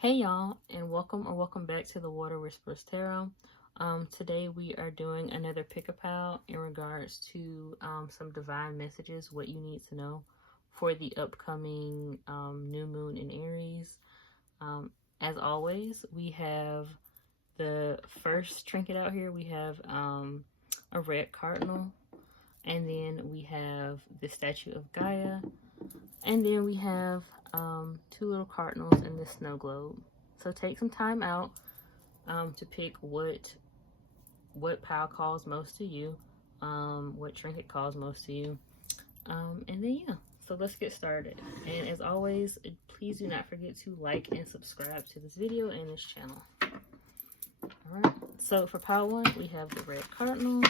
Hey y'all, and welcome back to the Water Whispers Tarot. Today we are doing another pick-a-pal in regards to some divine messages, what you need to know for the upcoming new moon in Aries. As always, we have the first trinket out here. We have a red cardinal, and then we have the statue of Gaia, and then we have two little cardinals in this snow globe. So take some time out to pick what pile calls most to you, what trinket calls most to you, and then yeah. So let's get started. And as always, please do not forget to like and subscribe to this video and this channel. All right. So for pile one, we have the red cardinal.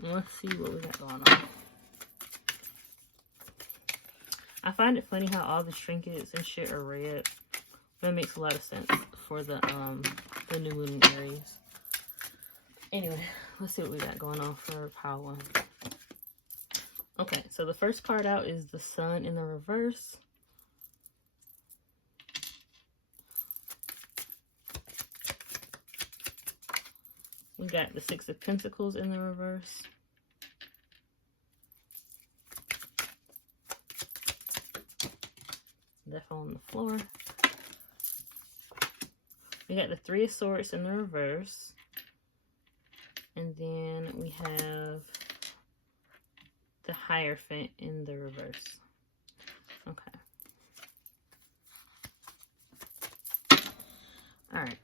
Let's see what we got going on. I find it funny how all the trinkets and shit are red. That makes a lot of sense for the new moon in Aries. Anyway, let's see what we got going on for pile one. Okay, so the first card out is the Sun in the reverse. We got the Six of Pentacles in the reverse. That fell on the floor. We got the Three of Swords in the reverse. And then we have the Hierophant in the reverse. Okay. Alright.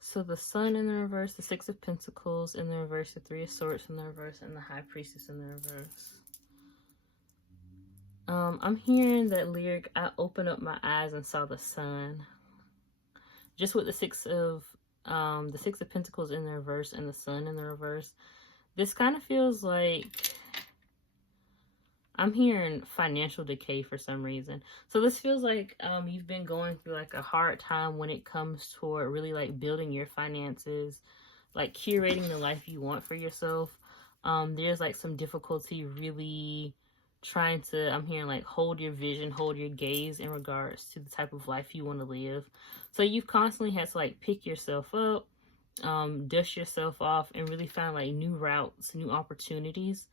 So the Sun in the reverse, the Six of Pentacles in the reverse, the Three of Swords in the reverse, and the High Priestess in the reverse. I'm hearing that lyric, I opened up my eyes and saw the sun. Just with the Six of Pentacles in the reverse and the Sun in the reverse. This kind of feels like I'm hearing financial decay for some reason. So this feels like you've been going through like a hard time when it comes toward really like building your finances, like curating the life you want for yourself. There's like some difficulty really trying to, I'm hearing like hold your vision, hold your gaze in regards to the type of life you want to live. So you've constantly had to like pick yourself up, dust yourself off, and really find like new routes, new opportunities.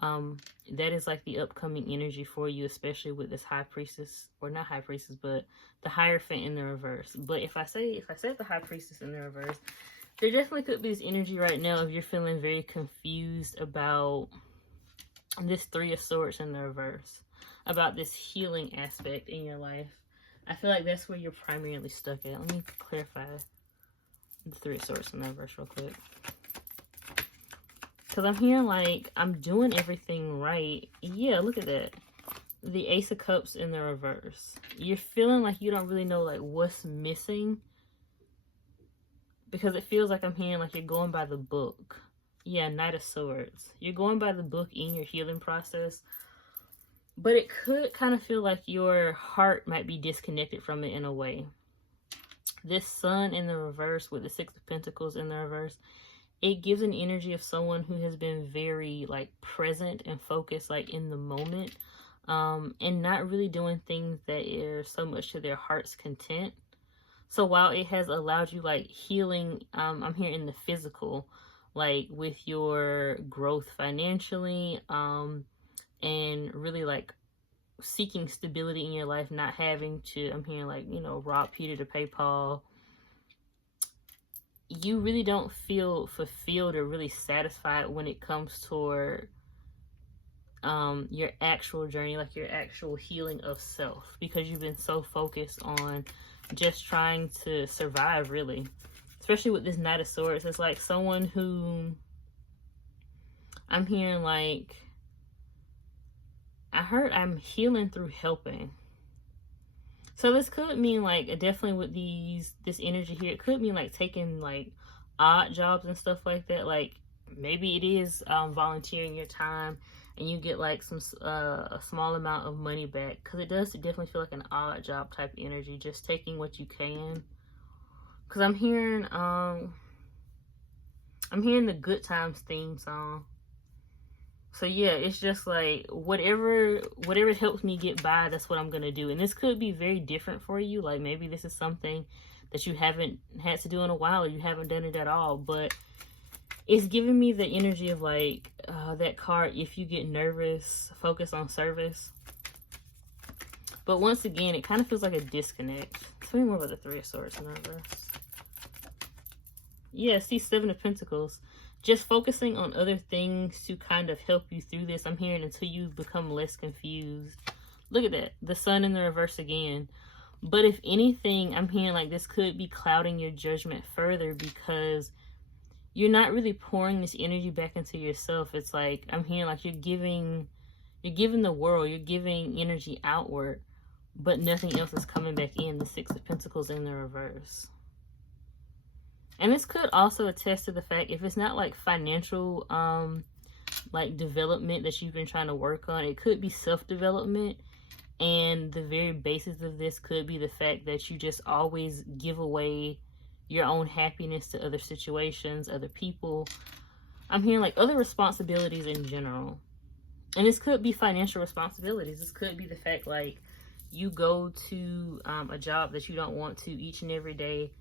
That is like the upcoming energy for you, especially with this High Priestess, or not High Priestess, but the Hierophant in the reverse. But if I said the High Priestess in the reverse, there definitely could be this energy right now if you're feeling very confused about this Three of Swords in the reverse, about this healing aspect in your life. I feel like that's where you're primarily stuck at. Let me clarify the Three of Swords in the reverse real quick. Because I'm hearing like I'm doing everything right. Yeah, look at that. The Ace of Cups in the reverse. You're feeling like you don't really know like what's missing. Because it feels like I'm hearing like you're going by the book. Yeah, Knight of Swords. You're going by the book in your healing process. But it could kind of feel like your heart might be disconnected from it in a way. This Sun in the reverse with the Six of Pentacles in the reverse, it gives an energy of someone who has been very like present and focused like in the moment, and not really doing things that are so much to their heart's content. So while it has allowed you like healing, I'm here in the physical, like with your growth financially, and really like seeking stability in your life, not having to, I'm hearing like, you know, rob Peter to pay Paul. You really don't feel fulfilled or really satisfied when it comes toward your actual journey, like your actual healing of self, because you've been so focused on just trying to survive, really. Especially with this Knight of Swords, it's like someone who, I'm hearing like, I'm healing through helping. So this could mean like, definitely with this energy here, it could mean like taking like odd jobs and stuff like that. Like maybe it is volunteering your time and you get like some a small amount of money back, because it does definitely feel like an odd job type energy, just taking what you can. Because I'm hearing the Good Times theme song. So yeah, it's just like whatever helps me get by, that's what I'm gonna do. And this could be very different for you. Like maybe this is something that you haven't had to do in a while, or you haven't done it at all. But it's giving me the energy of like that card, if you get nervous, focus on service. But once again, it kind of feels like a disconnect. Tell me more about the Three of Swords in reverse. Yeah, see, Seven of Pentacles. Just focusing on other things to kind of help you through this. I'm hearing until you become less confused. Look at that. The Sun in the reverse again. But if anything, I'm hearing like this could be clouding your judgment further, because you're not really pouring this energy back into yourself. It's like, I'm hearing like you're giving the world, you're giving energy outward, but nothing else is coming back in. The Six of Pentacles in the reverse. And this could also attest to the fact, if it's not like financial like development that you've been trying to work on, it could be self-development. And the very basis of this could be the fact that you just always give away your own happiness to other situations, other people. I'm hearing like other responsibilities in general. And this could be financial responsibilities. This could be the fact like you go to a job that you don't want to each and every day,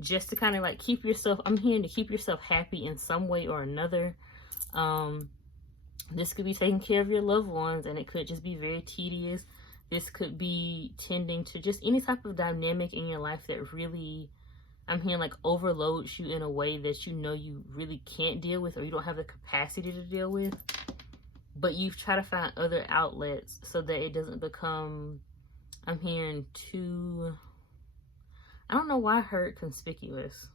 just to kind of like keep yourself, I'm hearing to keep yourself happy in some way or another. This could be taking care of your loved ones, and it could just be very tedious. This could be tending to just any type of dynamic in your life that really, I'm hearing like overloads you in a way that you know you really can't deal with, or you don't have the capacity to deal with. But you try to find other outlets so that it doesn't become, I'm hearing, too, I don't know why I heard conspicuous.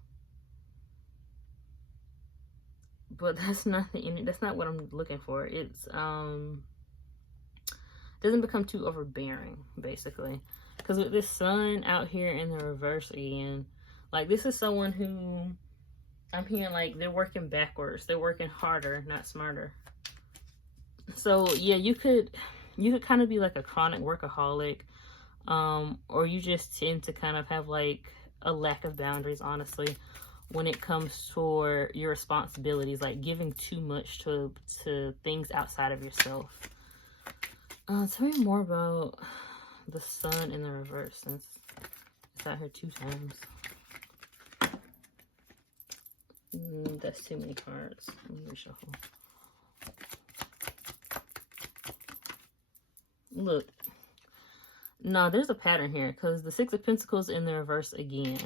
But that's not that's not what I'm looking for. It's doesn't become too overbearing, basically. Because with this Sun out here in the reverse again, like this is someone who, I'm hearing like they're working backwards. They're working harder, not smarter. So yeah, you could kind of be like a chronic workaholic, or you just tend to kind of have like a lack of boundaries, honestly, when it comes to your responsibilities, like giving too much to things outside of yourself. Tell me more about the Sun in the reverse, since it's out here 2 times. That's too many cards. Let me reshuffle. Look, no, there's a pattern here, because the Six of Pentacles in the reverse again.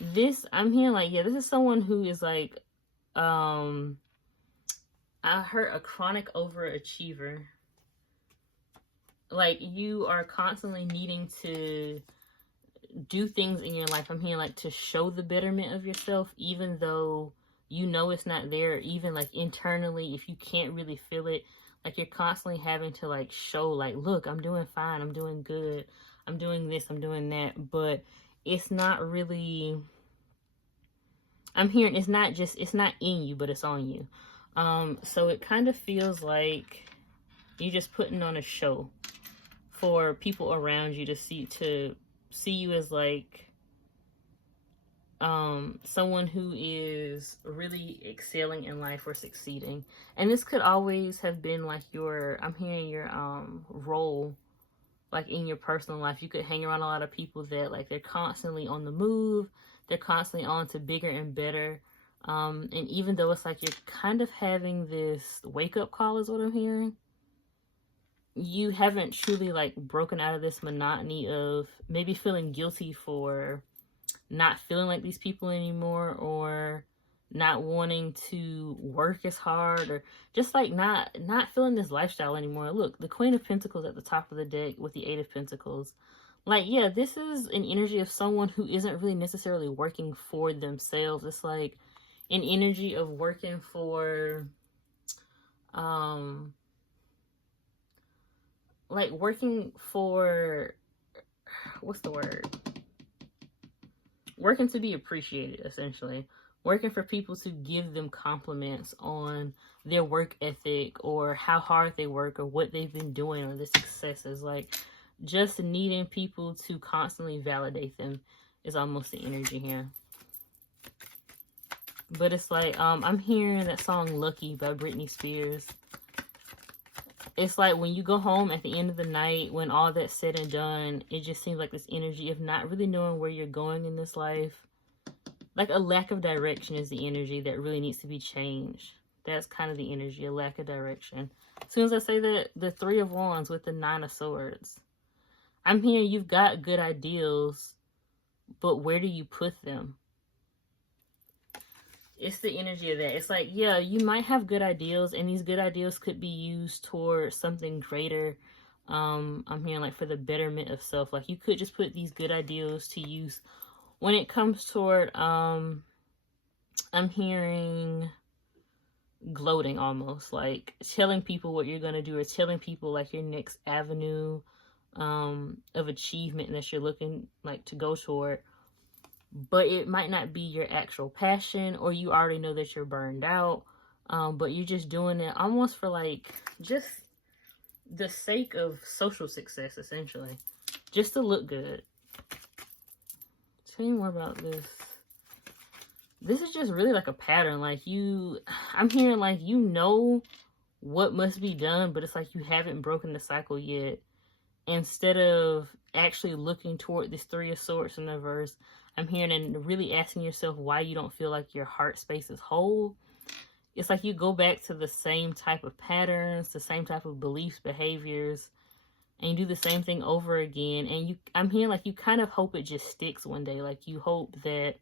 This, I'm hearing like, yeah, this is someone who is like, I heard a chronic overachiever. Like you are constantly needing to do things in your life, I'm hearing like to show the betterment of yourself, even though you know it's not there. Even like internally, if you can't really feel it, like you're constantly having to like show like, look, I'm doing fine, I'm doing good, I'm doing this, I'm doing that. But it's not really, I'm hearing it's not in you, but it's on you. So it kind of feels like you're just putting on a show for people around you to see you as like someone who is really excelling in life or succeeding. And this could always have been like I'm hearing your role like in your personal life. You could hang around a lot of people that like they're constantly on the move, they're constantly on to bigger and better. And even though it's like you're kind of having this wake-up call is what I'm hearing, you haven't truly like broken out of this monotony of maybe feeling guilty for not feeling like these people anymore, or not wanting to work as hard, or just like not feeling this lifestyle anymore. Look, the Queen of Pentacles at the top of the deck with the Eight of Pentacles. Like, yeah, this is an energy of someone who isn't really necessarily working for themselves. It's like an energy of working for like working for, what's the word? Working to be appreciated, essentially. Working for people to give them compliments on their work ethic, or how hard they work, or what they've been doing, or their successes. Like, just needing people to constantly validate them is almost the energy here. But it's like, I'm hearing that song Lucky by Britney Spears. it's like when you go home at the end of the night, when all that's said and done, it just seems like this energy of not really knowing where you're going in this life. Like a lack of direction is the energy that really needs to be changed. That's kind of the energy, a lack of direction. As soon as I say that, the Three of Wands with the Nine of Swords, I'm hearing you've got good ideals, but where do you put them? It's the energy of that. It's like, yeah, you might have good ideals, and these good ideals could be used towards something greater. I'm hearing like for the betterment of self. Like you could just put these good ideals to use when it comes toward, I'm hearing gloating almost, like telling people what you're going to do, or telling people like your next avenue of achievement that you're looking like to go toward. But it might not be your actual passion, or you already know that you're burned out, but you're just doing it almost for like just the sake of social success, essentially, just to look good. Tell me more about this. This is just really like a pattern. Like I'm hearing like you know what must be done, but it's like you haven't broken the cycle yet. Instead of actually looking toward this Three of Swords in the reverse, I'm hearing and really asking yourself why you don't feel like your heart space is whole. It's like you go back to the same type of patterns, the same type of beliefs, behaviors, and you do the same thing over again. And I'm hearing like you kind of hope it just sticks one day. Like you hope that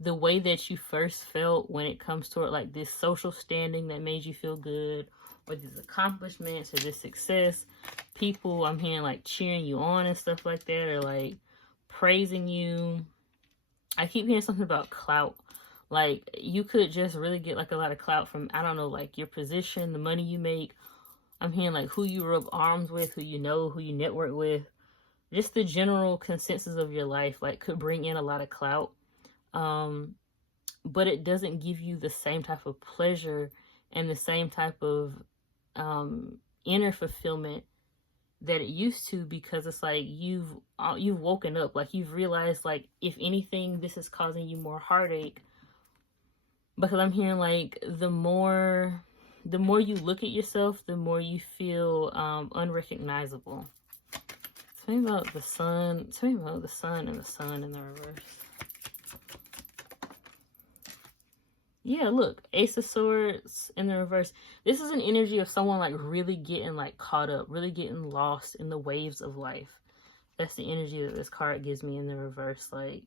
the way that you first felt when it comes toward like this social standing that made you feel good, or these accomplishments, or this success, people, I'm hearing like cheering you on and stuff like that, or like praising you. I keep hearing something about clout. Like you could just really get like a lot of clout from, I don't know, like your position, the money you make. I'm hearing like who you rub arms with, who you know, who you network with. Just the general consensus of your life like could bring in a lot of clout. But it doesn't give you the same type of pleasure and the same type of inner fulfillment that it used to, because it's like you've woken up, like you've realized like if anything this is causing you more heartache, because I'm hearing like the more you look at yourself, the more you feel unrecognizable. Tell me about the sun. Tell me about the sun and the sun in the reverse. Yeah, look, Ace of Swords in the reverse. This is an energy of someone like really getting like caught up, really getting lost in the waves of life. That's the energy that this card gives me in the reverse. Like,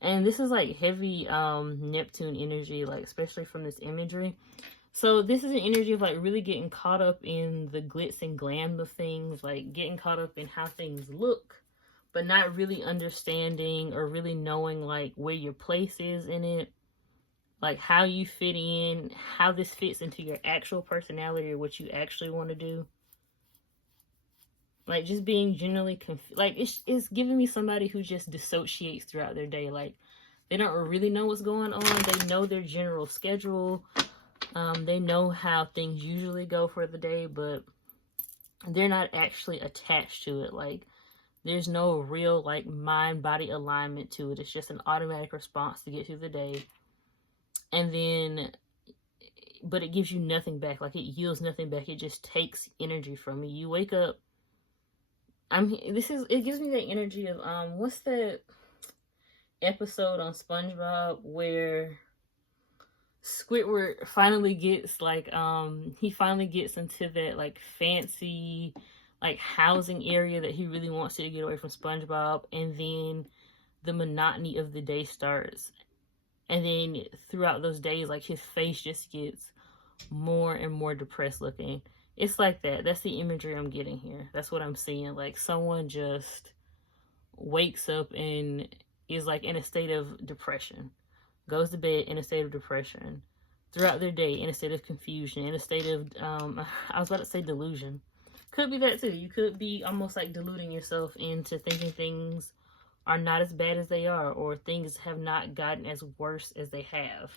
and this is like heavy Neptune energy, like especially from this imagery. So this is an energy of like really getting caught up in the glitz and glam of things, like getting caught up in how things look, but not really understanding or really knowing like where your place is in it. Like how you fit in, how this fits into your actual personality or what you actually want to do. Like just being generally confused. Like it's giving me somebody who just dissociates throughout their day. Like they don't really know what's going on. They know their general schedule. They know how things usually go for the day, but they're not actually attached to it. Like there's no real like mind-body alignment to it. It's just an automatic response to get through the day. And then, but it gives you nothing back. Like it yields nothing back. It just takes energy from you. You wake up. It gives me that energy of, what's that episode on SpongeBob where Squidward finally gets like, he finally gets into that like fancy, like housing area that he really wants to get away from SpongeBob. And then the monotony of the day starts. And then throughout those days, like his face just gets more and more depressed looking. It's like that. That's the imagery I'm getting here. That's what I'm seeing. Like someone just wakes up and is like in a state of depression. Goes to bed in a state of depression. Throughout their day in a state of confusion. In a state of, I was about to say delusion. Could be that too. You could be almost like deluding yourself into thinking things are not as bad as they are, or things have not gotten as worse as they have,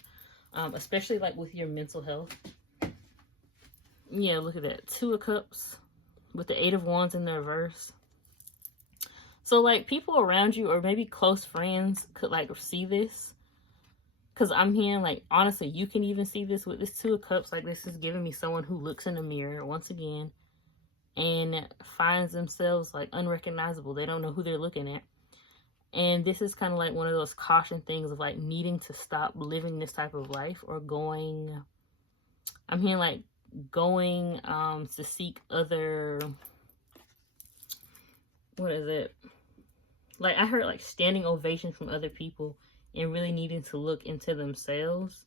especially like with your mental health. Yeah, look at that. Two of Cups with the Eight of Wands in the reverse. So like people around you or maybe close friends could like see this, Because I'm hearing, like, honestly, you can even see this with this Two of Cups. Like, this is giving me someone who looks in the mirror once again and finds themselves, like, unrecognizable. They don't know who they're looking at. And this is kind of like one of those caution things of, like, needing to stop living this type of life, or going, I'm hearing, like, going to seek other, what is it? Like, I heard, like, standing ovations from other people and really needing to look into themselves.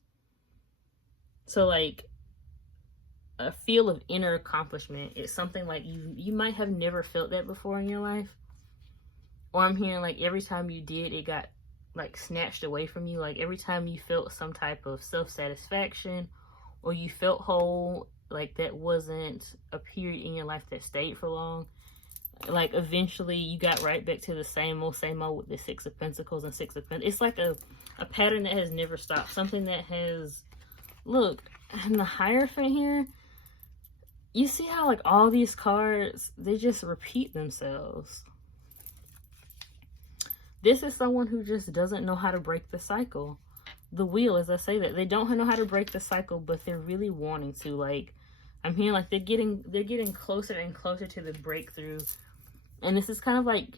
So, like, a feel of inner accomplishment is something like you might have never felt that before in your life. Or I'm hearing, like, every time you did, it got, like, snatched away from you. Like, every time you felt some type of self-satisfaction or you felt whole, like, that wasn't a period in your life that stayed for long. Like, eventually you got right back to the same old with the Six of Pentacles and Six of Pentacles. It's like a pattern that has never stopped. Something that has, look, and the Hierophant here, you see how, like, all these cards, they just repeat themselves. This is someone who just doesn't know how to break the cycle. The Wheel, as I say that, they don't know how to break the cycle, but they're really wanting to. Like, I'm hearing, like, they're getting closer and closer to the breakthrough. And this is kind of like,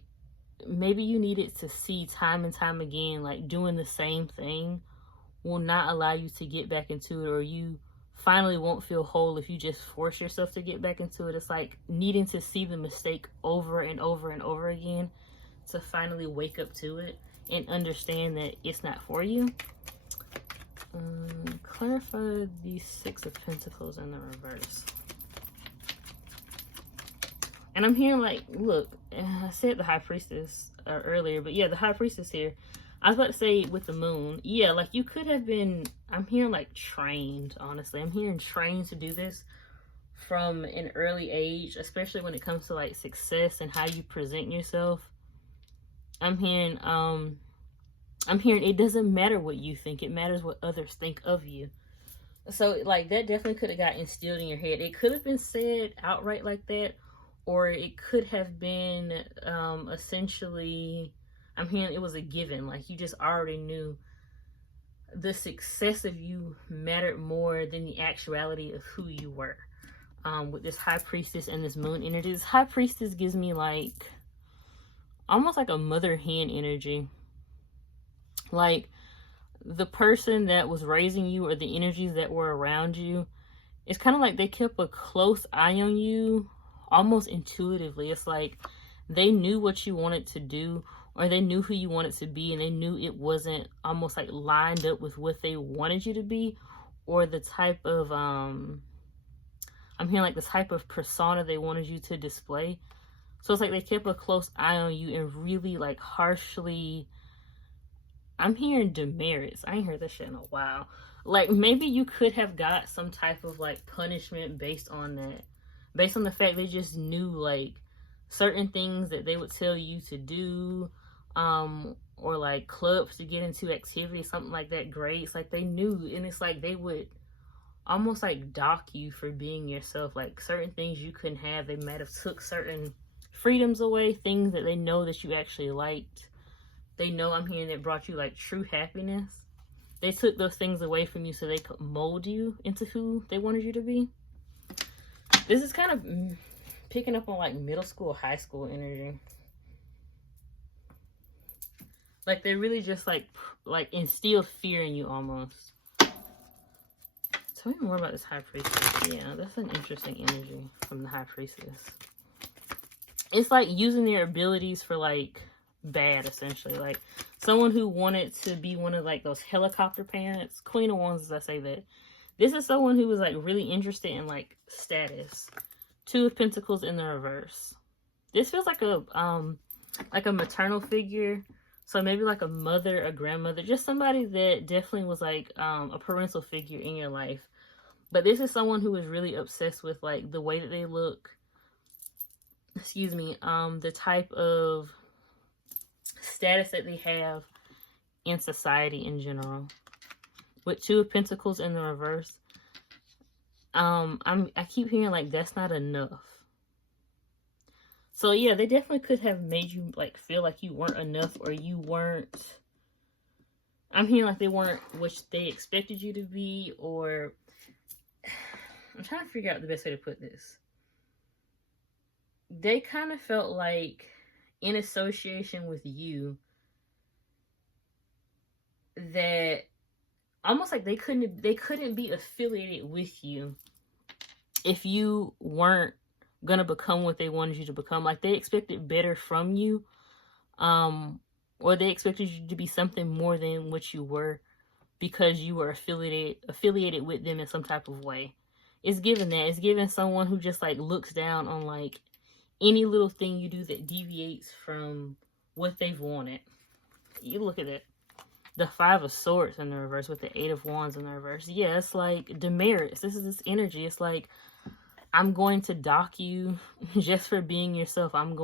maybe you needed to see time and time again, like, doing the same thing will not allow you to get back into it, or you finally won't feel whole if you just force yourself to get back into it. It's like needing to see the mistake over and over and over again to finally wake up to it and understand that it's not for you. Clarify the Six of Pentacles in the reverse. And I'm hearing, like, look, I said the High Priestess earlier, but yeah, the High Priestess here. I was about to say with the Moon. Yeah, like, you could have been, I'm hearing, like, trained, honestly. I'm hearing trained to do this from an early age, especially when it comes to, like, success and how you present yourself. I'm hearing it doesn't matter what you think. It matters what others think of you. So, like, that definitely could have got instilled in your head. It could have been said outright like that, or it could have been essentially, I'm hearing it was a given. Like, you just already knew the success of you mattered more than the actuality of who you were. With this High Priestess and this Moon energy. This High Priestess gives me, like, almost like a mother hen energy. Like, the person that was raising you, or the energies that were around you, it's kind of like they kept a close eye on you, almost intuitively. It's like they knew what you wanted to do, or they knew who you wanted to be, and they knew it wasn't almost like lined up with what they wanted you to be, or the type of I'm hearing, like, the type of persona they wanted you to display. So it's like they kept a close eye on you and really, like, harshly, I'm hearing demerits. I ain't heard that shit in a while. Like, maybe you could have got some type of, like, punishment based on that. Based on the fact they just knew, like, certain things that they would tell you to do, or, like, clubs to get into, activity, something like that, grades. Like, they knew, and it's like they would almost, like, dock you for being yourself. Like, certain things you couldn't have. They might have took certain freedoms away, things that they know that you actually liked. They know, I'm hearing, it brought you, like, true happiness. They took those things away from you so they could mold you into who they wanted you to be. This is kind of picking up on, like, middle school, high school energy. Like, they really just, like instilled fear in you almost. Tell me more about this High Priestess. Yeah, that's an interesting energy from the High Priestess. It's like using their abilities for, like, bad, essentially. Like, someone who wanted to be one of, like, those helicopter parents. Queen of Wands, as I say that. This is someone who was, like, really interested in, like, status. Two of Pentacles in the reverse. This feels like a maternal figure. So maybe like a mother, a grandmother, just somebody that definitely was, like, a parental figure in your life. But this is someone who is really obsessed with, like, the way that they look. Excuse me. The type of status that they have in society in general. With Two of Pentacles in the reverse, I keep hearing, like, that's not enough. So yeah, they definitely could have made you, like, feel like you weren't enough, or you weren't I'm hearing like they weren't what they expected you to be, or I'm trying to figure out the best way to put this. They kind of felt like, in association with you, that almost like they couldn't be affiliated with you if you weren't gonna become what they wanted you to become. Like they expected better from you, or they expected you to be something more than what you were because you were affiliated with them in some type of way. It's given that. It's given someone who just like looks down on like any little thing you do that deviates from what they've wanted. You look at it. The Five of Swords in the reverse with the Eight of Wands in the reverse. Yeah, it's like demerits. This is this energy. It's like, I'm going to dock you just for being yourself. I'm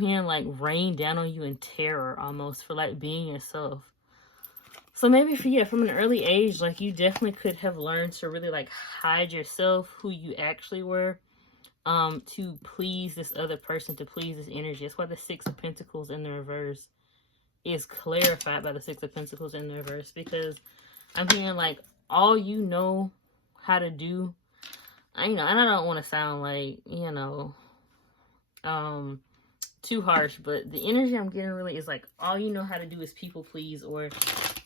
hearing like rain down on you in terror almost for like being yourself. So maybe from an early age, like you definitely could have learned to really like hide yourself, who you actually were, to please this other person, to please this energy. That's why the Six of Pentacles in the reverse is clarified by the Six of Pentacles in the reverse, because I'm hearing like all you know how to do, and I don't want to sound like, too harsh, but the energy I'm getting really is like all you know how to do is people please, or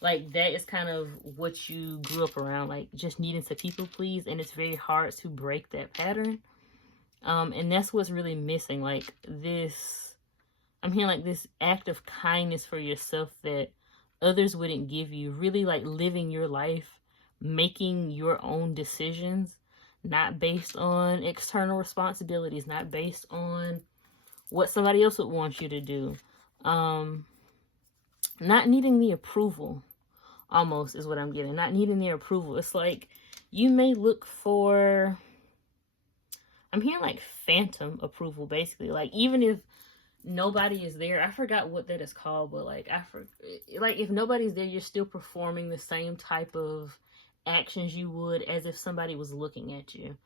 like that is kind of what you grew up around, like just needing to people please, and it's very hard to break that pattern. And that's what's really missing, like this, I'm hearing like this act of kindness for yourself that others wouldn't give you, really like living your life, making your own decisions, not based on external responsibilities, not based on what somebody else would want you to do. Not needing the approval, almost, is what I'm getting. Not needing their approval. It's like you may look for, I'm hearing like phantom approval, basically. Like even if nobody is there, I forgot what that is called, but like like if nobody's there, you're still performing the same type of actions you would as if somebody was looking at you.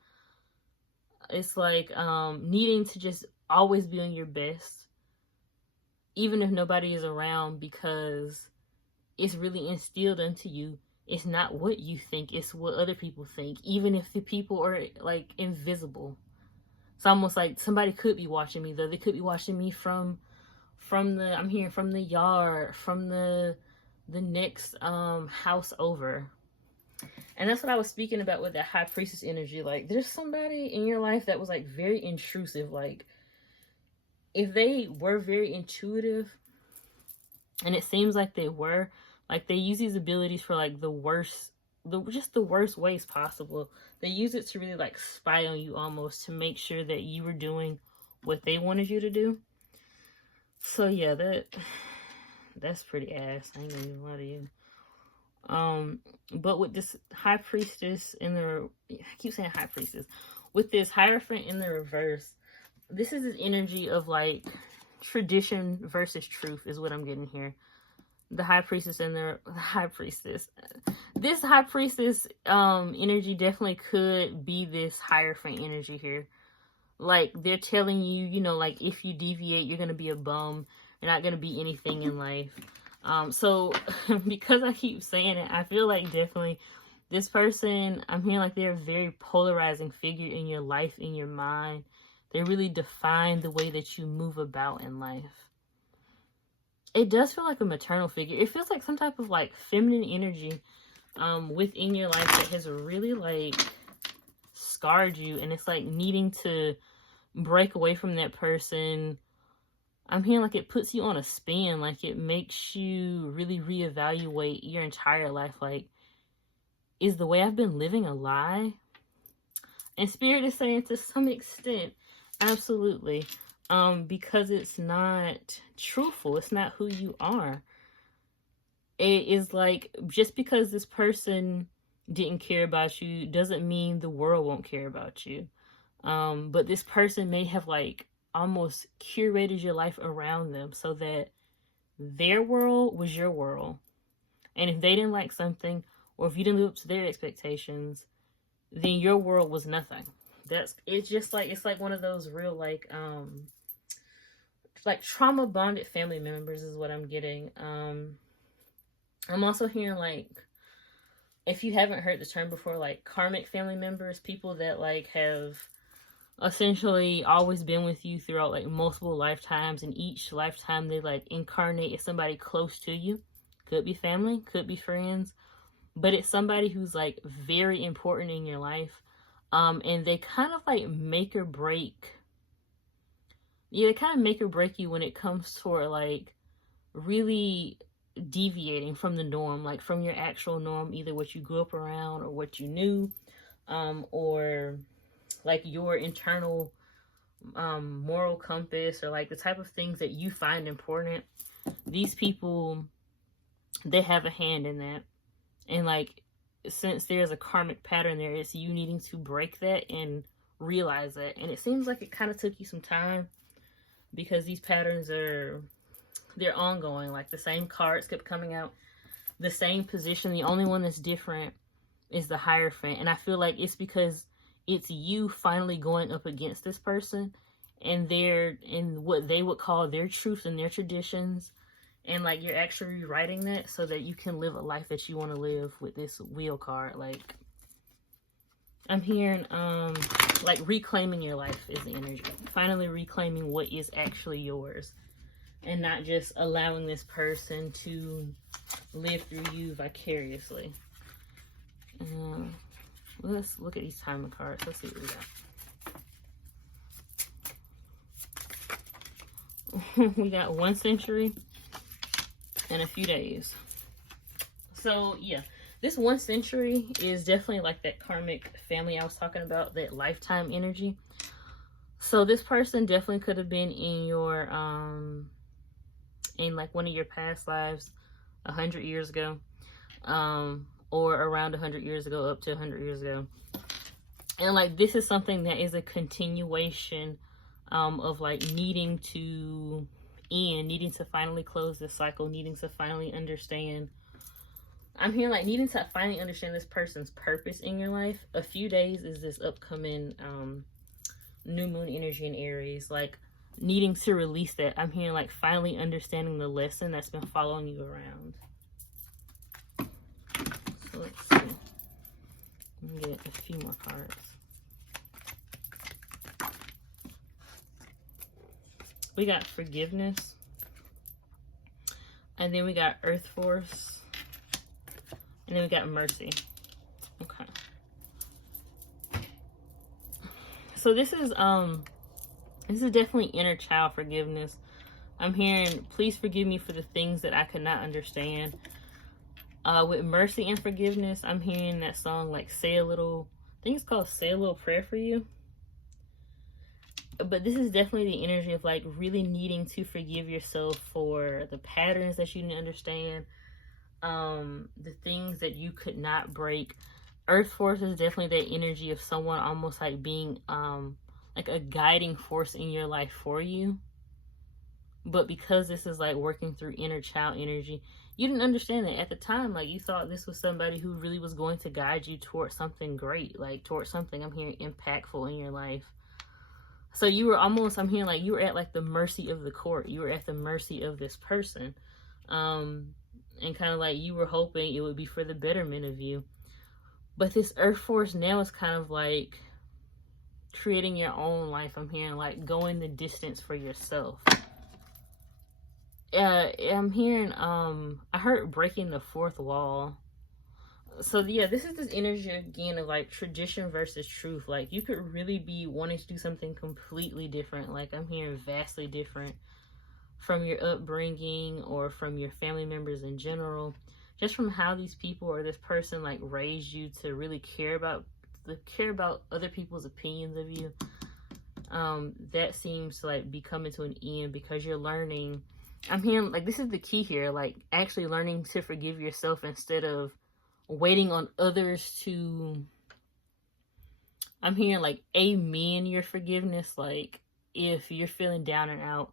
It's like needing to just always be on your best, even if nobody is around, because it's really instilled into you. It's not what you think, it's what other people think, even if the people are like invisible. It's almost like somebody could be watching me, though. They could be watching me from the, I'm hearing from the yard, from the next house over. And that's what I was speaking about with that High Priestess energy. Like there's somebody in your life that was like very intrusive. Like if they were very intuitive, and it seems like they were, like they use these abilities for like the worst ways possible. They use it to really like spy on you, almost to make sure that you were doing what they wanted you to do. So yeah, that's pretty ass. I ain't gonna even lie to you. But with this High Priestess in the, I keep saying High Priestess, with this Hierophant in the reverse, this is this energy of like tradition versus truth is what I'm getting here. The High Priestess and the High Priestess. This High Priestess energy definitely could be this Hierophant energy here. Like they're telling you, like if you deviate, you're gonna be a bum. You're not gonna be anything in life. So because I keep saying it, I feel like definitely this person, I'm hearing like they're a very polarizing figure in your life, in your mind. They really define the way that you move about in life. It does feel like a maternal figure. It feels like some type of like feminine energy within your life that has really like scarred you, and it's like needing to break away from that person. I'm hearing like it puts you on a spin, like it makes you really reevaluate your entire life. Like, is the way I've been living a lie? And Spirit is saying to some extent, absolutely. Because it's not truthful. It's not who you are. It is like, just because this person didn't care about you doesn't mean the world won't care about you. But this person may have like almost curated your life around them so that their world was your world. And if they didn't like something, or if you didn't live up to their expectations, then your world was nothing. It's just like, it's like one of those real like like trauma bonded family members is what I'm getting. I'm also hearing like, if you haven't heard the term before, like karmic family members, people that like have essentially always been with you throughout like multiple lifetimes, and each lifetime they like incarnate as somebody close to you. Could be family, could be friends, but it's somebody who's like very important in your life. And they kind of like make or break. Yeah, they kind of make or break you when it comes toward like really deviating from the norm, like from your actual norm, either what you grew up around or what you knew, or like your internal moral compass, or like the type of things that you find important. These people, they have a hand in that. And like, since there's a karmic pattern there, it's you needing to break that and realize that. And it seems like it kind of took you some time, because these patterns they're ongoing. Like the same cards kept coming out, the same position. The only one that's different is the Hierophant. And I feel like it's because it's you finally going up against this person, and they're in what they would call their truths and their traditions. And like, you're actually rewriting that so that you can live a life that you want to live with this wheel card. Like, I'm hearing like reclaiming your life is the energy. Finally reclaiming what is actually yours, and not just allowing this person to live through you vicariously. Let's look at these timing cards. Let's see what we got. We got 1 century and a few days. So yeah, this 1 century is definitely like that karmic family I was talking about, that lifetime energy. So this person definitely could have been in your in like one of your past lives 100 years ago, or around 100 years ago, up to 100 years ago. And like, this is something that is a continuation of like needing to end, needing to finally close this cycle, needing to finally understand. I'm hearing like needing to finally understand this person's purpose in your life. A few days is this upcoming new moon energy in Aries, like needing to release that. I'm hearing like finally understanding the lesson that's been following you around. So let's see. Let me get a few more cards. We got forgiveness, and then we got earth force, and then we got mercy. Okay. So this is definitely inner child forgiveness. I'm hearing, please forgive me for the things that I could not understand. With mercy and forgiveness, I'm hearing that song like I think it's called Say a Little Prayer for You. But this is definitely the energy of like really needing to forgive yourself for the patterns that you didn't understand, the things that you could not break. Earth force is definitely that energy of someone almost like being like a guiding force in your life for you. But because this is like working through inner child energy, you didn't understand that at the time. Like, you thought this was somebody who really was going to guide you towards something great, like towards something, I'm hearing, impactful in your life. So you were almost, I'm hearing like you were at like the mercy of the court. You were at the mercy of this person. And kind of like you were hoping it would be for the betterment of you. But this earth force now is kind of like creating your own life. I'm hearing like going the distance for yourself. I'm hearing, I heard breaking the fourth wall. So yeah, this is this energy again of like tradition versus truth. Like, you could really be wanting to do something completely different. Like, I'm hearing vastly different from your upbringing or from your family members in general. Just from how these people or this person like raised you to really care about other people's opinions of you. That seems to like be coming to an end because you're learning. I'm hearing like this is the key here, like actually learning to forgive yourself instead of waiting on others to, I'm hearing like amen your forgiveness. Like, if you're feeling down and out,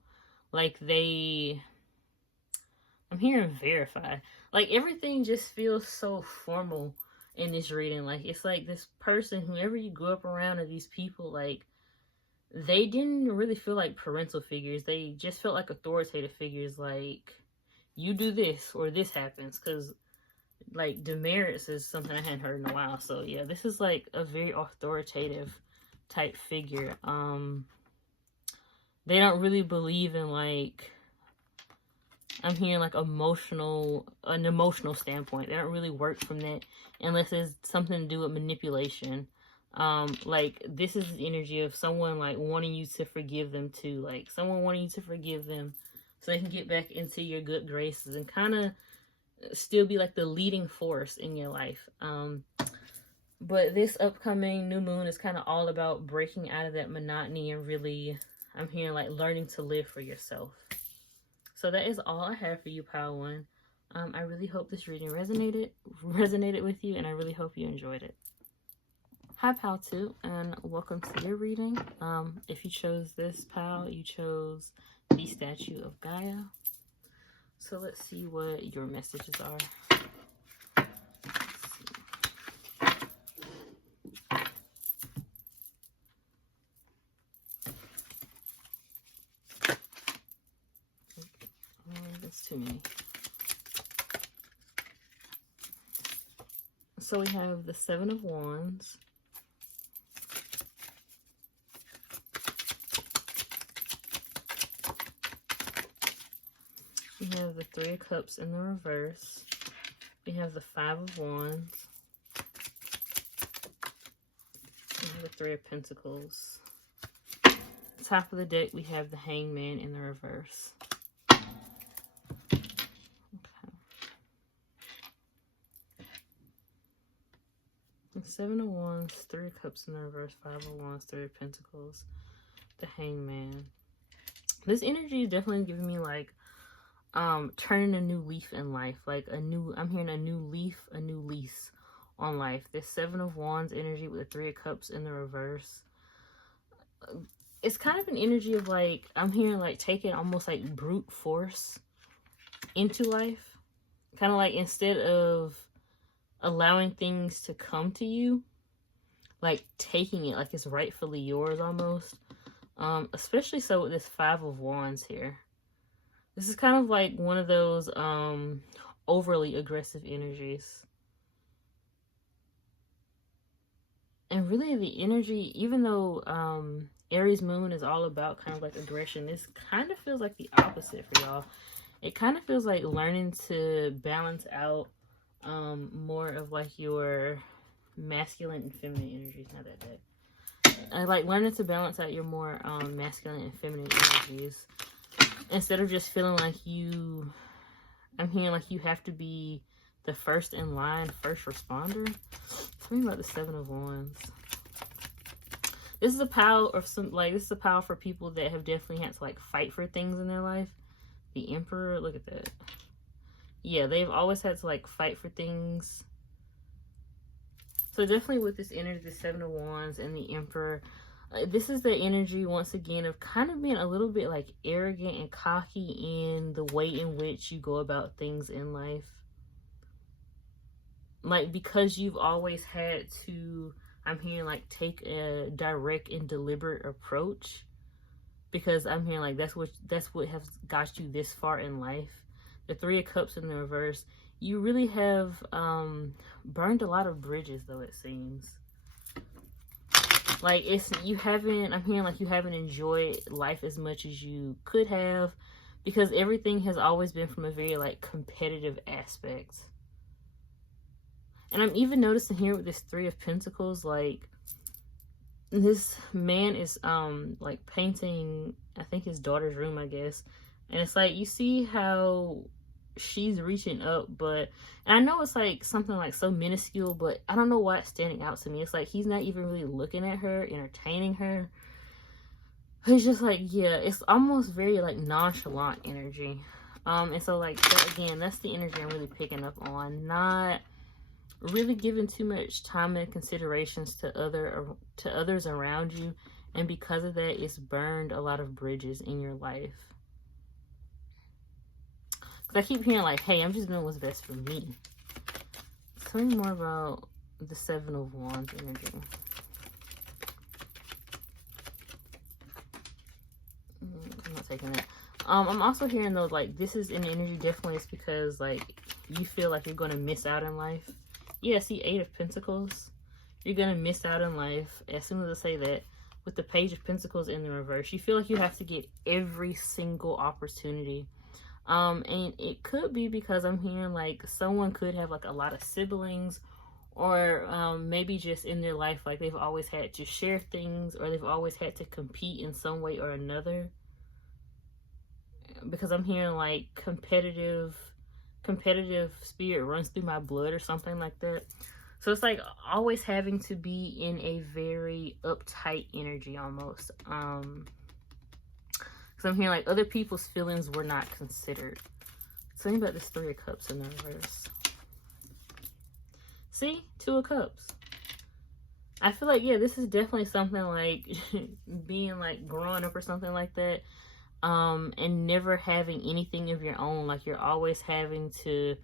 like I'm hearing verify. Like, everything just feels so formal in this reading. Like, it's like this person, whoever you grew up around, or these people, like they didn't really feel like parental figures. They just felt like authoritative figures, like, you do this or this happens. Because, like, demerits is something I hadn't heard in a while. So, yeah, this is, like, a very authoritative type figure. They don't really believe in, like, I'm hearing, like, an emotional standpoint. They don't really work from that unless it's something to do with manipulation. Like, this is the energy of someone, like, wanting you to forgive them too. Like, someone wanting you to forgive them so they can get back into your good graces and kind of still be, like, the leading force in your life. But this upcoming new moon is kind of all about breaking out of that monotony and really, I'm hearing, like, learning to live for yourself. So that is all I have for you, Pile 1. I really hope this reading resonated with you, and I really hope you enjoyed it. Hi, Pile 2, and welcome to your reading. If you chose this, Pile, you chose the statue of Gaia. So let's see what your messages are. That's too many. So we have the Seven of Wands. We have the Three of Cups in the reverse. We have the Five of Wands. We have the Three of Pentacles. Top of the deck, we have the Hangman in the reverse. Seven of Wands, Three of Cups in the reverse, Five of Wands, Three of Pentacles, the Hangman. This energy is definitely giving me, like, turning a new leaf in life. Like, I'm hearing a new leaf, a new lease on life. This Seven of Wands energy with the Three of Cups in the reverse. It's kind of an energy of, like, I'm hearing, like, taking almost, like, brute force into life. Kind of like, instead of allowing things to come to you, like, taking it like it's rightfully yours almost. Especially so with this Five of Wands here. This is kind of like one of those overly aggressive energies. And really the energy, even though Aries moon is all about kind of like aggression, this kind of feels like the opposite for y'all. It kind of feels like learning to balance out more of like your masculine and feminine energies. Not that bad. I like learning to balance out your more masculine and feminine energies instead of just feeling like I'm hearing like you have to be the first in line, first responder. Tell me about the Seven of Wands. This is a power of this is a power for people that have definitely had to like fight for things in their life. The Emperor, look at that. Yeah, they've always had to like fight for things. So definitely with this energy, the Seven of Wands and the Emperor, this is the energy once again of kind of being a little bit like arrogant and cocky in the way in which you go about things in life. Like, because you've always had to, I'm hearing like take a direct and deliberate approach, because I'm hearing like that's what has got you this far in life. The Three of Cups in the reverse, you really have burned a lot of bridges, though, it seems. Like, I'm hearing like you haven't enjoyed life as much as you could have, because everything has always been from a very like competitive aspect. And I'm even noticing here with this Three of Pentacles, like, this man is like painting, I think, his daughter's room, I guess. And it's like, you see how she's reaching up, but, and I know it's like something like so minuscule, but I don't know why it's standing out to me. It's like he's not even really looking at her, entertaining her. He's just like, yeah, it's almost very like nonchalant energy. And so like that, again, that's the energy I'm really picking up on. Not really giving too much time and considerations to others around you, and because of that, it's burned a lot of bridges in your life. Because I keep hearing like, hey, I'm just doing what's best for me. Tell me more about the Seven of Wands energy. taking that. I'm also hearing though, like, this is an energy definitely is because, like, you feel like you're going to miss out in life. Yeah, see, 8 of Pentacles. You're going to miss out in life. As soon as I say that, with the Page of Pentacles in the reverse, you feel like you have to get every single opportunity. And it could be because I'm hearing, like, someone could have, like, a lot of siblings, or maybe just in their life, like, they've always had to share things, or they've always had to compete in some way or another. Because I'm hearing, like, competitive spirit runs through my blood or something like that. So it's like always having to be in a very uptight energy almost. Because I'm hearing like other people's feelings were not considered. Tell me about this 3 of Cups in the reverse. See? 2 of Cups. I feel like, yeah, this is definitely something like being like growing up or something like that. And never having anything of your own. Like, you're always having to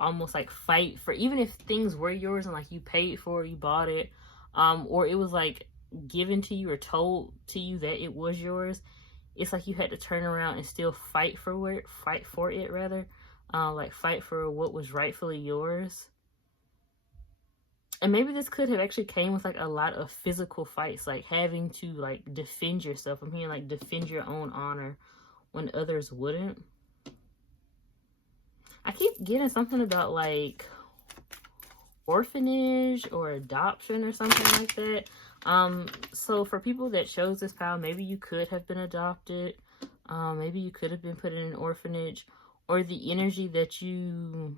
almost like fight for, even if things were yours and like you paid for it, you bought it, or it was like given to you or told to you that it was yours, it's like you had to turn around and still fight for it, like fight for what was rightfully yours. And maybe this could have actually came with like a lot of physical fights, like having to like defend yourself. I'm hearing like defend your own honor when others wouldn't. I keep getting something about like orphanage or adoption or something like that. So for people that chose this pile, maybe you could have been adopted. Maybe you could have been put in an orphanage, or the energy that you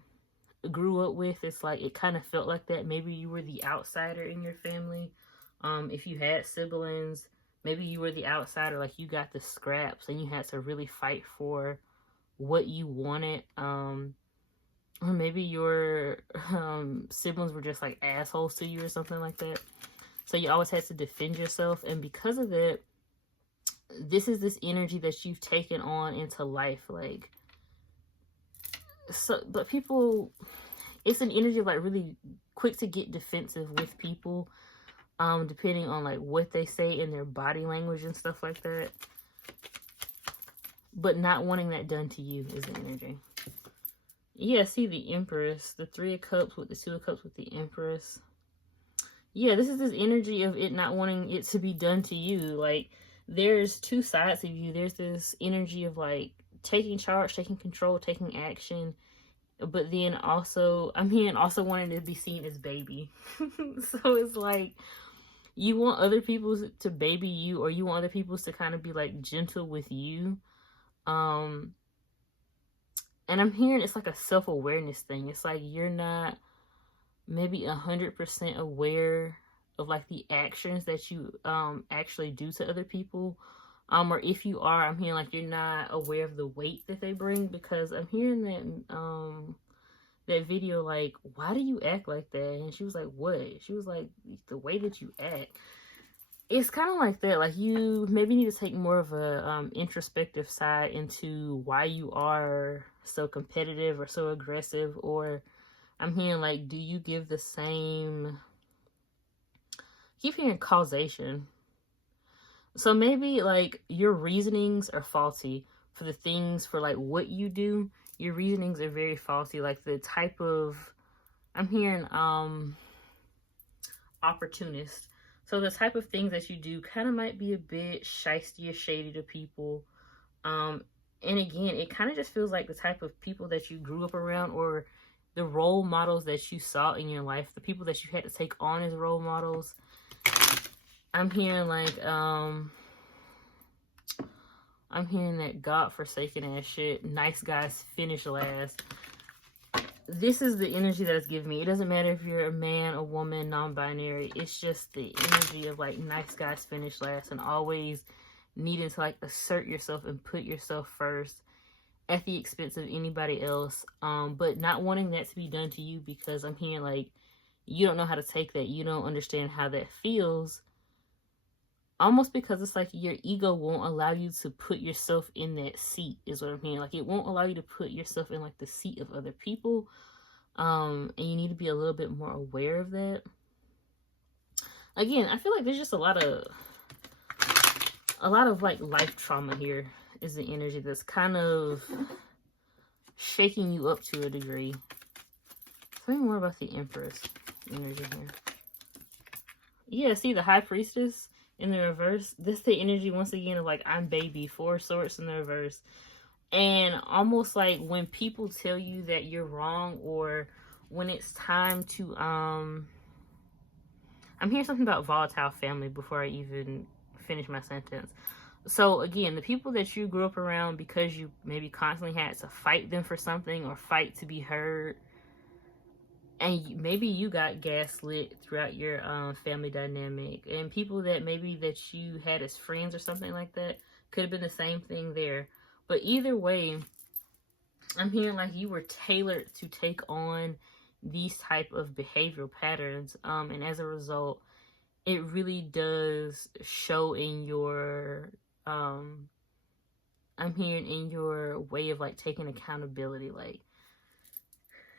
grew up with, it's like it kind of felt like that. Maybe you were the outsider in your family. If you had siblings, maybe you were the outsider, like you got the scraps and you had to really fight for what you wanted. Or maybe your siblings were just like assholes to you or something like that, so you always had to defend yourself. And because of it, this is this energy that you've taken on into life, like, so, but people, it's an energy of like really quick to get defensive with people, depending on like what they say in their body language and stuff like that, but not wanting that done to you is the energy. Yeah, see the Empress, the 3 of Cups with the 2 of Cups with the Empress. Yeah, this is this energy of it not wanting it to be done to you. Like, there's 2 sides of you. There's this energy of like taking charge, taking control, taking action, but then also, I'm hearing also wanting to be seen as baby. So it's like you want other people to baby you, or you want other people to kind of be like gentle with you. And I'm hearing it's like a self-awareness thing. It's like you're not maybe 100% aware of like the actions that you actually do to other people. Or if you are, I'm hearing like you're not aware of the weight that they bring, because I'm hearing that that video, like, why do you act like that? And she was like, what? She was like, the way that you act. It's kind of like that. Like, you maybe need to take more of a introspective side into why you are so competitive or so aggressive. Or I'm hearing like, do you give the same, keep hearing causation. So maybe like your reasonings are faulty for the things, for like what you do. Your reasonings are very faulty. Like the type of, I'm hearing opportunist. So the type of things that you do kind of might be a bit shysty or shady to people. And again, it kind of just feels like the type of people that you grew up around, or the role models that you saw in your life, the people that you had to take on as role models. I'm hearing like, I'm hearing that God-forsaken ass shit. Nice guys finish last. This is the energy that it's giving me. It doesn't matter if you're a man, a woman, non-binary. It's just the energy of like nice guys finish last, and always needing to like assert yourself and put yourself first at the expense of anybody else. But not wanting that to be done to you, because I'm hearing like you don't know how to take that. You don't understand how that feels. Almost because it's like your ego won't allow you to put yourself in that seat, is what I'm hearing. Like, it won't allow you to put yourself in like the seat of other people. And you need to be a little bit more aware of that. Again, I feel like there's just a lot of like life trauma here. is the energy that's kind of shaking you up to a degree. Tell me more about the Empress energy here. Yeah, see the High Priestess in the reverse. This is the energy once again of like, I'm baby, 4 swords in the reverse. And almost like when people tell you that you're wrong, or when it's time to I'm hearing something about volatile family before I even finish my sentence. So again, the people that you grew up around because you maybe constantly had to fight them for something or fight to be heard, and maybe you got gaslit throughout your family dynamic, and people that maybe that you had as friends or something like that, could have been the same thing there. But either way, I'm hearing like you were tailored to take on these type of behavioral patterns, and as a result, it really does show in your I'm hearing in your way of like taking accountability. Like,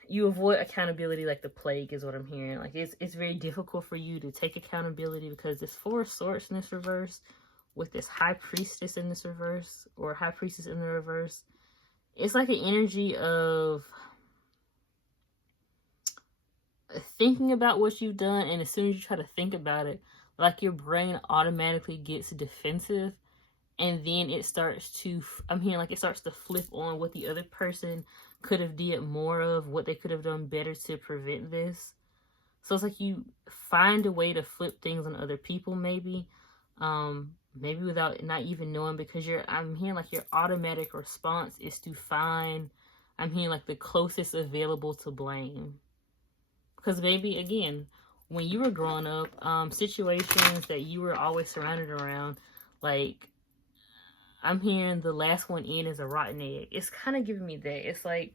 you avoid accountability like the plague is what I'm hearing. Like, it's very difficult for you to take accountability because this 4 swords in this reverse with this High Priestess in this reverse, or High Priestess in the reverse, it's like an energy of thinking about what you've done, and as soon as you try to think about it, like your brain automatically gets defensive, and then it starts to, I'm hearing like it starts to flip on what the other person could have did more of, what they could have done better to prevent this. So it's like you find a way to flip things on other people, maybe maybe without not even knowing, because I'm hearing like your automatic response is to find, I'm hearing like the closest available to blame. Because maybe again, when you were growing up, situations that you were always surrounded around, like, I'm hearing the last one in is a rotten egg. It's kind of giving me that. It's like,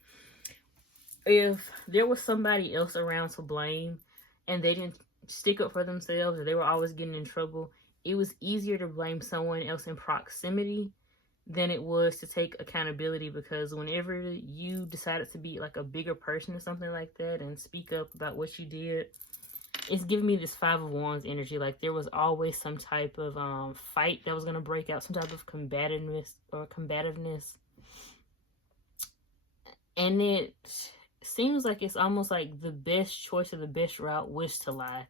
if there was somebody else around to blame and they didn't stick up for themselves, or they were always getting in trouble, it was easier to blame someone else in proximity than it was to take accountability. Because whenever you decided to be like a bigger person or something like that and speak up about what you did, it's giving me this 5 of Wands energy. Like, there was always some type of fight that was going to break out, some type of combativeness. And it seems like it's almost like the best choice or the best route was to lie.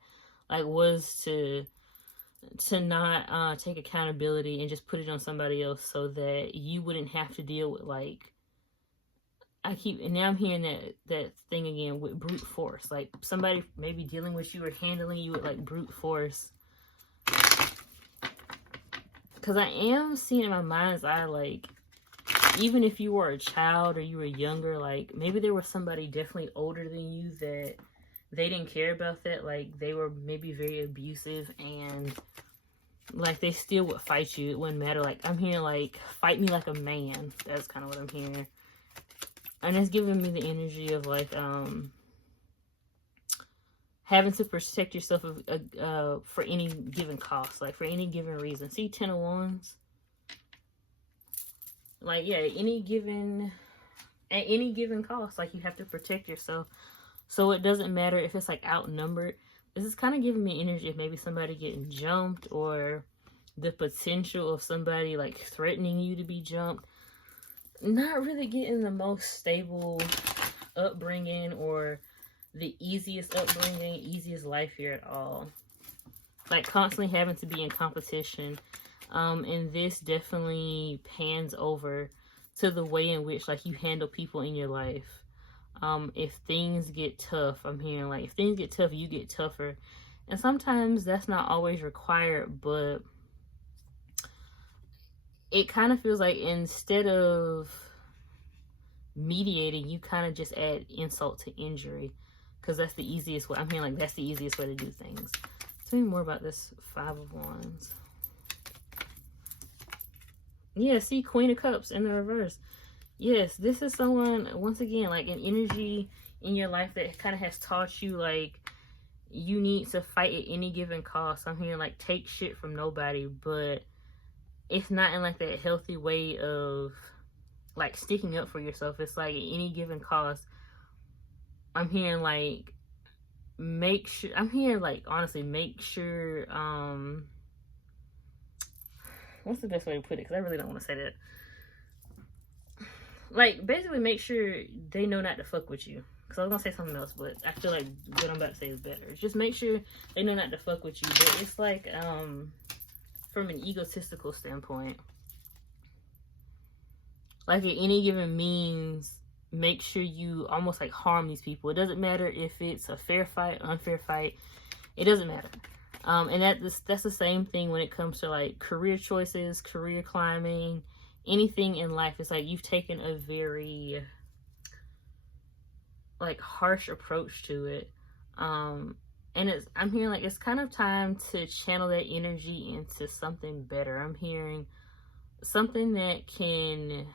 Like, was to not take accountability and just put it on somebody else, so that you wouldn't have to deal with, like, and now I'm hearing that thing again with brute force. Like, somebody maybe dealing with you or handling you with like brute force. Because I am seeing in my mind's eye, like, even if you were a child or you were younger, like, maybe there was somebody definitely older than you that they didn't care about that. Like, they were maybe very abusive, and like they still would fight you. It wouldn't matter. Like, I'm hearing like, fight me like a man. That's kind of what I'm hearing. And it's giving me the energy of like having to protect yourself for any given cost, like for any given reason. See, 10 of Wands. Like, yeah, at any given cost, like, you have to protect yourself. So it doesn't matter if it's like outnumbered. This is kind of giving me energy of maybe somebody getting jumped, or the potential of somebody like threatening you to be jumped. Not really getting the most stable upbringing or the easiest upbringing, easiest life here at all. Like, constantly having to be in competition. And this definitely pans over to the way in which like you handle people in your life. If things get tough, I'm hearing like, if things get tough, you get tougher. And sometimes that's not always required, but it kind of feels like instead of mediating, you kind of just add insult to injury, because that's the easiest way. I'm hearing like that's the easiest way to do things. Tell me more about this 5 of Wands. Yeah, see, Queen of Cups in the reverse. Yes, this is someone, once again, like an energy in your life that kind of has taught you like you need to fight at any given cost. I'm hearing like take shit from nobody, but it's not in like that healthy way of like sticking up for yourself. It's like at any given cost. I'm hearing like make sure, I'm hearing like honestly make sure, what's the best way to put it? Because I really don't want to say that. like, basically make sure they know not to fuck with you. Because I was going to say something else, but I feel like what I'm about to say is better. Just make sure they know not to fuck with you. But it's like, from an egotistical standpoint, like at any given means, make sure you almost like harm these people. It doesn't matter if it's a fair fight, unfair fight. It doesn't matter. And that's the same thing when it comes to like career choices, career climbing, anything in life. It's like you've taken a very like harsh approach to it. And I'm hearing like it's kind of time to channel that energy into something better. I'm hearing something that can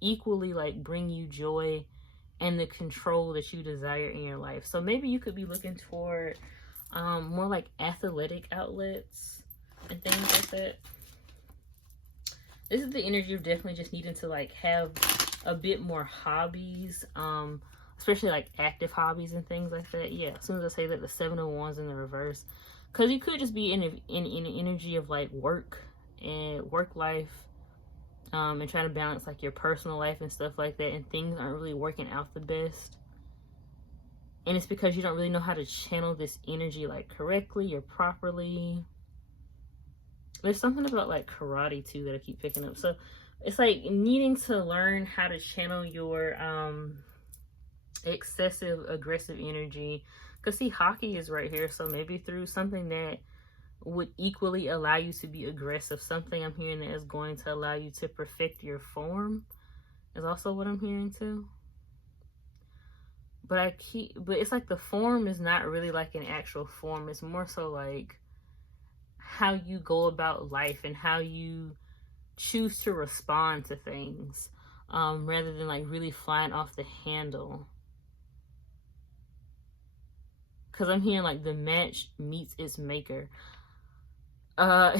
equally like bring you joy and the control that you desire in your life. So maybe you could be looking toward more like athletic outlets and things like that. This is the energy of definitely just needing to like have a bit more hobbies, especially like active hobbies and things like that. Yeah, as soon as I say that, the 7 of Wands in the reverse, because you could just be in an energy of like work and work life, and trying to balance like your personal life and stuff like that, and things aren't really working out the best. And it's because you don't really know how to channel this energy like correctly or properly. There's something about like karate too that I keep picking up. So it's like needing to learn how to channel your excessive aggressive energy. Because see, hockey is right here. So maybe through something that would equally allow you to be aggressive. Something I'm hearing that is going to allow you to perfect your form is also what I'm hearing too. But it's like the form is not really like an actual form. It's more so like how you go about life and how you choose to respond to things, rather than like really flying off the handle. Because I'm hearing like the match meets its maker.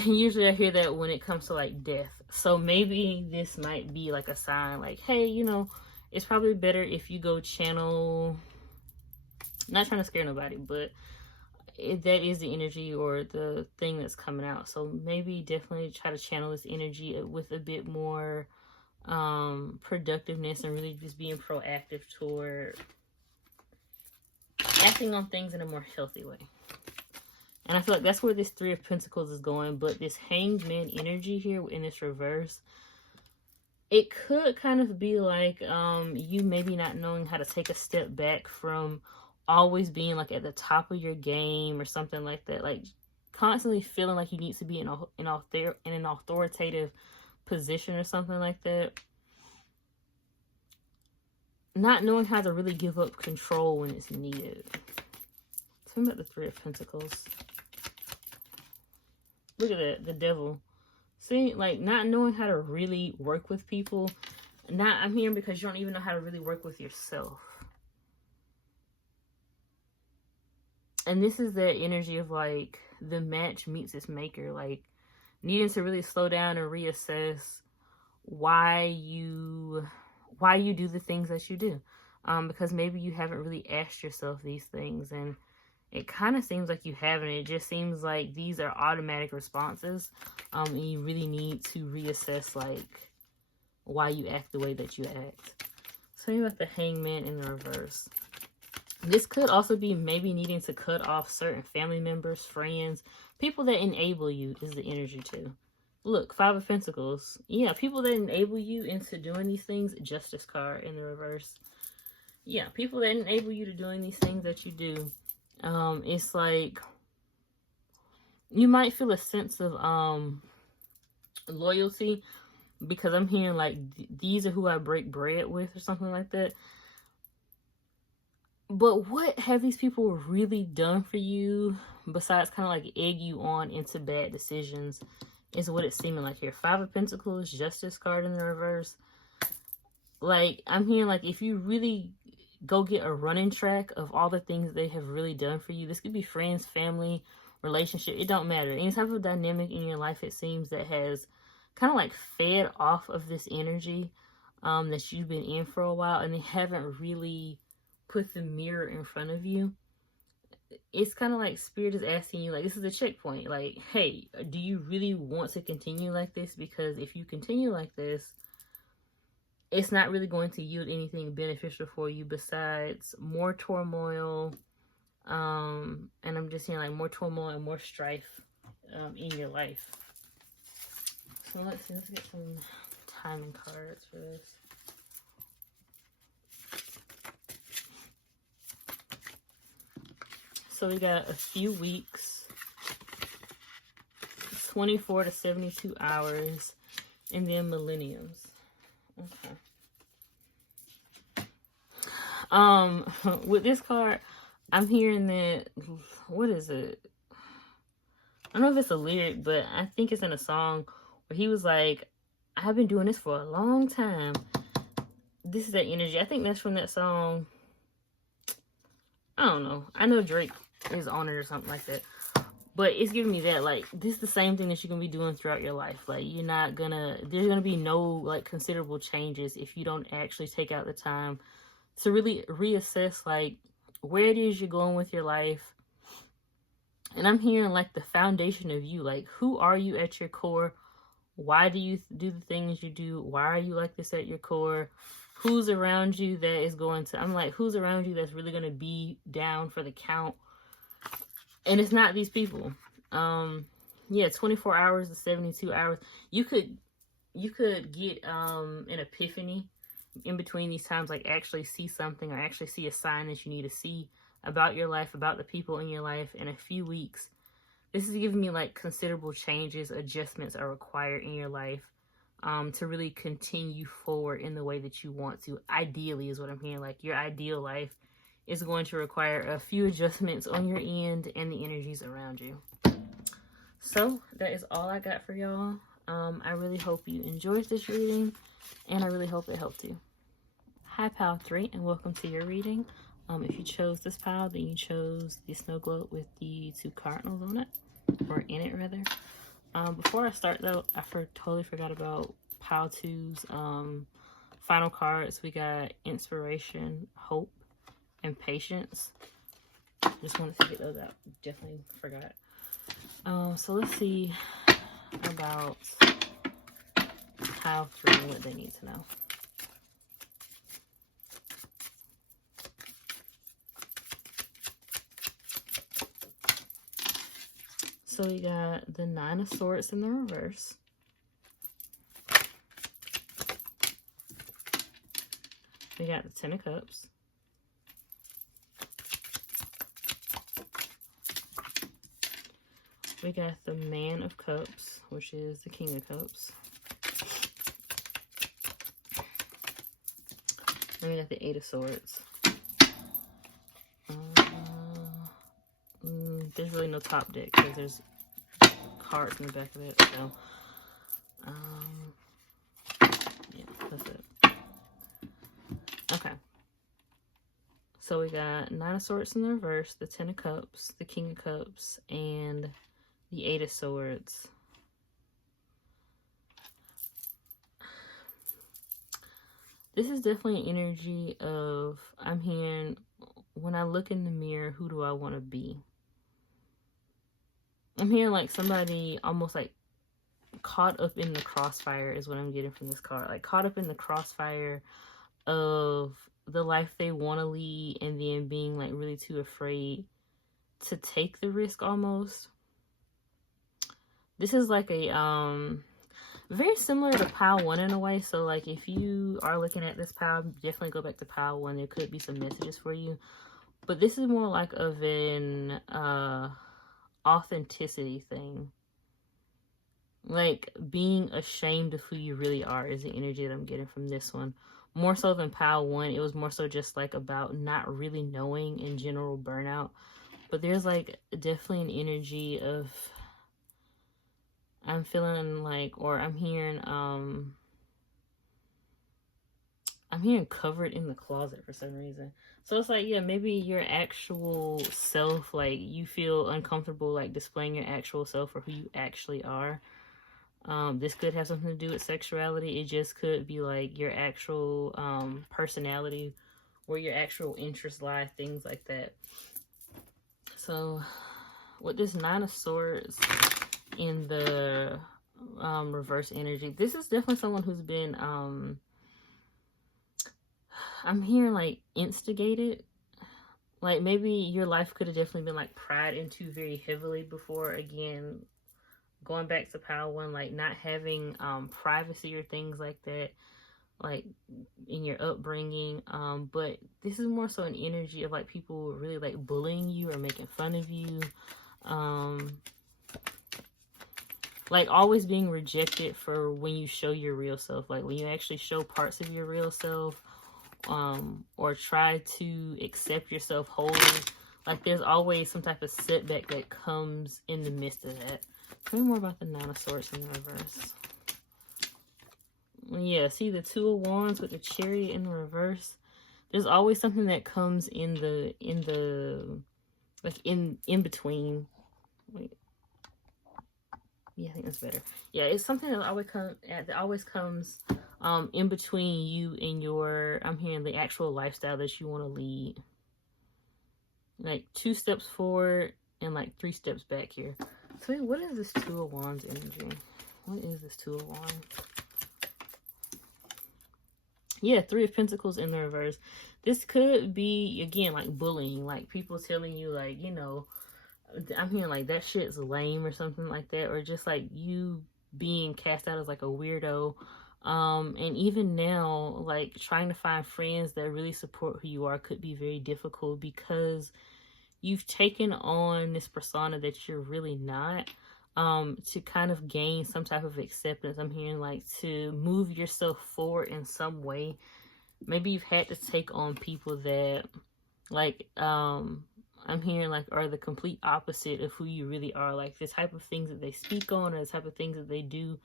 Usually I hear that when it comes to like death. So maybe this might be like a sign like, hey, you know, it's probably better if you go channel, not trying to scare nobody, but that is the energy or the thing that's coming out. So maybe definitely try to channel this energy with a bit more productiveness and really just being proactive toward acting on things in a more healthy way. And I feel like that's where this 3 of Pentacles is going. But this Hanged Man energy here in this reverse, it could kind of be like you maybe not knowing how to take a step back from always being like at the top of your game or something like that. Like constantly feeling like you need to be in an authoritative position or something like that. Not knowing how to really give up control when it's needed. Tell me about the 3 of Pentacles. Look at that, the Devil. See, like not knowing how to really work with people. I'm hearing because you don't even know how to really work with yourself. And this is that energy of like the match meets its maker. Like needing to really slow down and reassess why you do the things that you do. Because maybe you haven't really asked yourself these things, and it kind of seems like you haven't. It just seems like these are automatic responses. And you really need to reassess like why you act the way that you act. Tell me about the Hangman in the reverse. This could also be maybe needing to cut off certain family members, friends, people that enable you is the energy too. Look, 5 of Pentacles. Yeah, people that enable you into doing these things. Justice card in the reverse. Yeah, people that enable you to doing these things that you do. It's like you might feel a sense of loyalty because I'm hearing like these are who I break bread with or something like that. But what have these people really done for you besides kind of like egg you on into bad decisions is what it's seeming like here. 5 of Pentacles, Justice card in the reverse. Like, I'm hearing like if you really go get a running track of all the things they have really done for you. This could be friends, family, relationship. It don't matter. Any type of dynamic in your life, it seems, that has kind of like fed off of this energy that you've been in for a while, and they haven't really put the mirror in front of you. It's kind of like Spirit is asking you, like, this is a checkpoint. Like, hey, do you really want to continue like this? Because if you continue like this, it's not really going to yield anything beneficial for you besides more turmoil. And I'm just seeing like more turmoil and more strife in your life. So let's see, let's get some timing cards for this. So we got a few weeks, 24 to 72 hours, and then millenniums. Okay. With this card, I'm hearing that, what is it? I don't know if it's a lyric, but I think it's in a song where he was like, I've been doing this for a long time. This is that energy. I think that's from that song. I don't know. I know Drake is on it or something like that. But it's giving me that, like, this is the same thing that you're going to be doing throughout your life. Like, you're not going to, there's going to be no, like, considerable changes if you don't actually take out the time to really reassess, like, where it is you're going with your life. And I'm hearing, like, the foundation of you. Like, who are you at your core? Why do you do the things you do? Why are you like this at your core? Who's around you that is going to, I'm like, who's around you that's really going to be down for the count? And it's not these people. Yeah, 24 hours to 72 hours. You could get an epiphany in between these times, like actually see something or actually see a sign that you need to see about your life, about the people in your life in a few weeks. This is giving me like considerable changes, adjustments are required in your life to really continue forward in the way that you want to. Ideally is what I'm hearing. Like your ideal life is going to require a few adjustments on your end and the energies around you. So that is all I got for y'all. I really hope you enjoyed this reading, and I really hope it helped you. Hi, Pile 3, and welcome to your reading. If you chose this pile, then you chose the snow globe with the 2 cardinals on it, or in it rather. Before I start though, I totally forgot about Pile 2's final cards. We got inspiration, hope, and patience. Just wanted to get those out. Definitely forgot. So let's see about Pile 3 and what they need to know. So we got the 9 of Swords in the reverse. We got the 10 of Cups. We got the Man of Cups, which is the King of Cups. And we got the 8 of Swords. There's really no top deck because there's cards in the back of it. So, yeah, that's it. Okay. So we got 9 of Swords in the reverse, the 10 of Cups, the King of Cups, and the 8 of Swords. This is definitely an energy of, I'm hearing, when I look in the mirror, who do I want to be? I'm hearing like somebody almost like caught up in the crossfire is what I'm getting from this card. Like caught up in the crossfire of the life they want to lead and then being like really too afraid to take the risk almost. This is like a very similar to Pile 1 in a way. So like if you are looking at this pile, definitely go back to Pile 1. There could be some messages for you. But this is more like of an authenticity thing. Like being ashamed of who you really are is the energy that I'm getting from this one. More so than Pile 1. It was more so just like about not really knowing in general burnout. But there's like definitely an energy of, I'm feeling like, or I'm hearing covered in the closet for some reason. So it's like, yeah, maybe your actual self, like you feel uncomfortable like displaying your actual self or who you actually are. This could have something to do with sexuality. It just could be like your actual personality, where your actual interests lie, things like that. So with this 9 of Swords in the reverse energy, this is definitely someone who's been I'm hearing like instigated. Like maybe your life could have definitely been like pried into very heavily before. Again, going back to power one, like not having privacy or things like that, like in your upbringing. But this is more so an energy of like people really like bullying you or making fun of you. Like always being rejected for when you show your real self, like when you actually show parts of your real self, or try to accept yourself wholly. Like there's always some type of setback that comes in the midst of that. Tell me more about the Nine of Swords in the reverse. Yeah, see the Two of Wands with the Chariot in the reverse. There's always something that comes in between. Wait. Yeah, I think that's better. Yeah, it's something that always comes in between you and your, I'm hearing the actual lifestyle that you want to lead. Like 2 steps forward and like 3 steps back here. So what is this Two of Wands energy? What is this Two of Wands? Yeah, 3 of Pentacles in the reverse. This could be, again, like bullying. Like people telling you, like, you know, I'm hearing like that shit's lame or something like that. Or just like you being cast out as like a weirdo. And even now, like trying to find friends that really support who you are could be very difficult because you've taken on this persona that you're really not, to kind of gain some type of acceptance. I'm hearing like to move yourself forward in some way. Maybe you've had to take on people that like, I'm hearing like are the complete opposite of who you really are. Like the type of things that they speak on or the type of things that they do,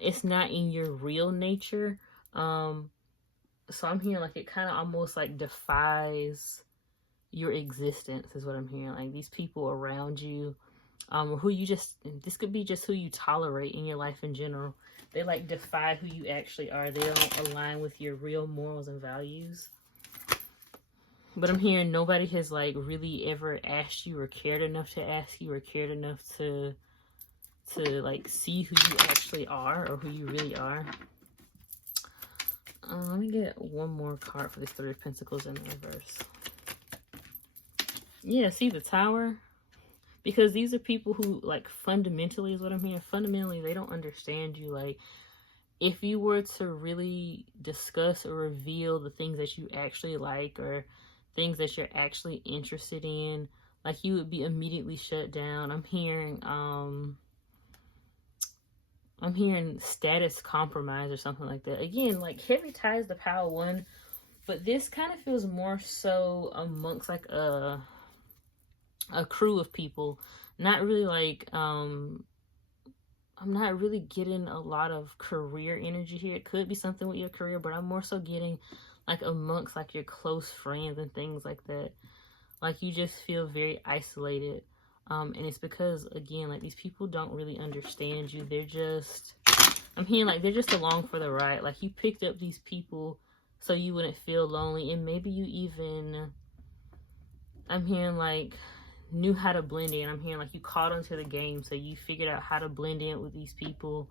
it's not in your real nature. So I'm hearing like it kind of almost like defies your existence is what I'm hearing. Like these people around you, who you just, this could be just who you tolerate in your life in general. They like defy who you actually are. They don't align with your real morals and values. But I'm hearing nobody has like really ever asked you or cared enough to ask you or cared enough to like see who you actually are or who you really are. Let me get one more card for this 3 of Pentacles in the reverse. Yeah, see the Tower? Because these are people who, like, fundamentally is what I'm hearing. Fundamentally, they don't understand you. Like, if you were to really discuss or reveal the things that you actually like or things that you're actually interested in, like, you would be immediately shut down. I'm hearing status compromise or something like that. Again, like, heavy ties the power one, but this kind of feels more so amongst, like, a crew of people. Not really like, I'm not really getting a lot of career energy here. It could be something with your career, but I'm more so getting like amongst like your close friends and things like that. Like you just feel very isolated. And it's because, again, like these people don't really understand you. They're just, I'm hearing like they're just along for the ride. Like you picked up these people so you wouldn't feel lonely. And maybe you even, I'm hearing like, knew how to blend in. I'm hearing like you caught onto the game, so you figured out how to blend in with these people,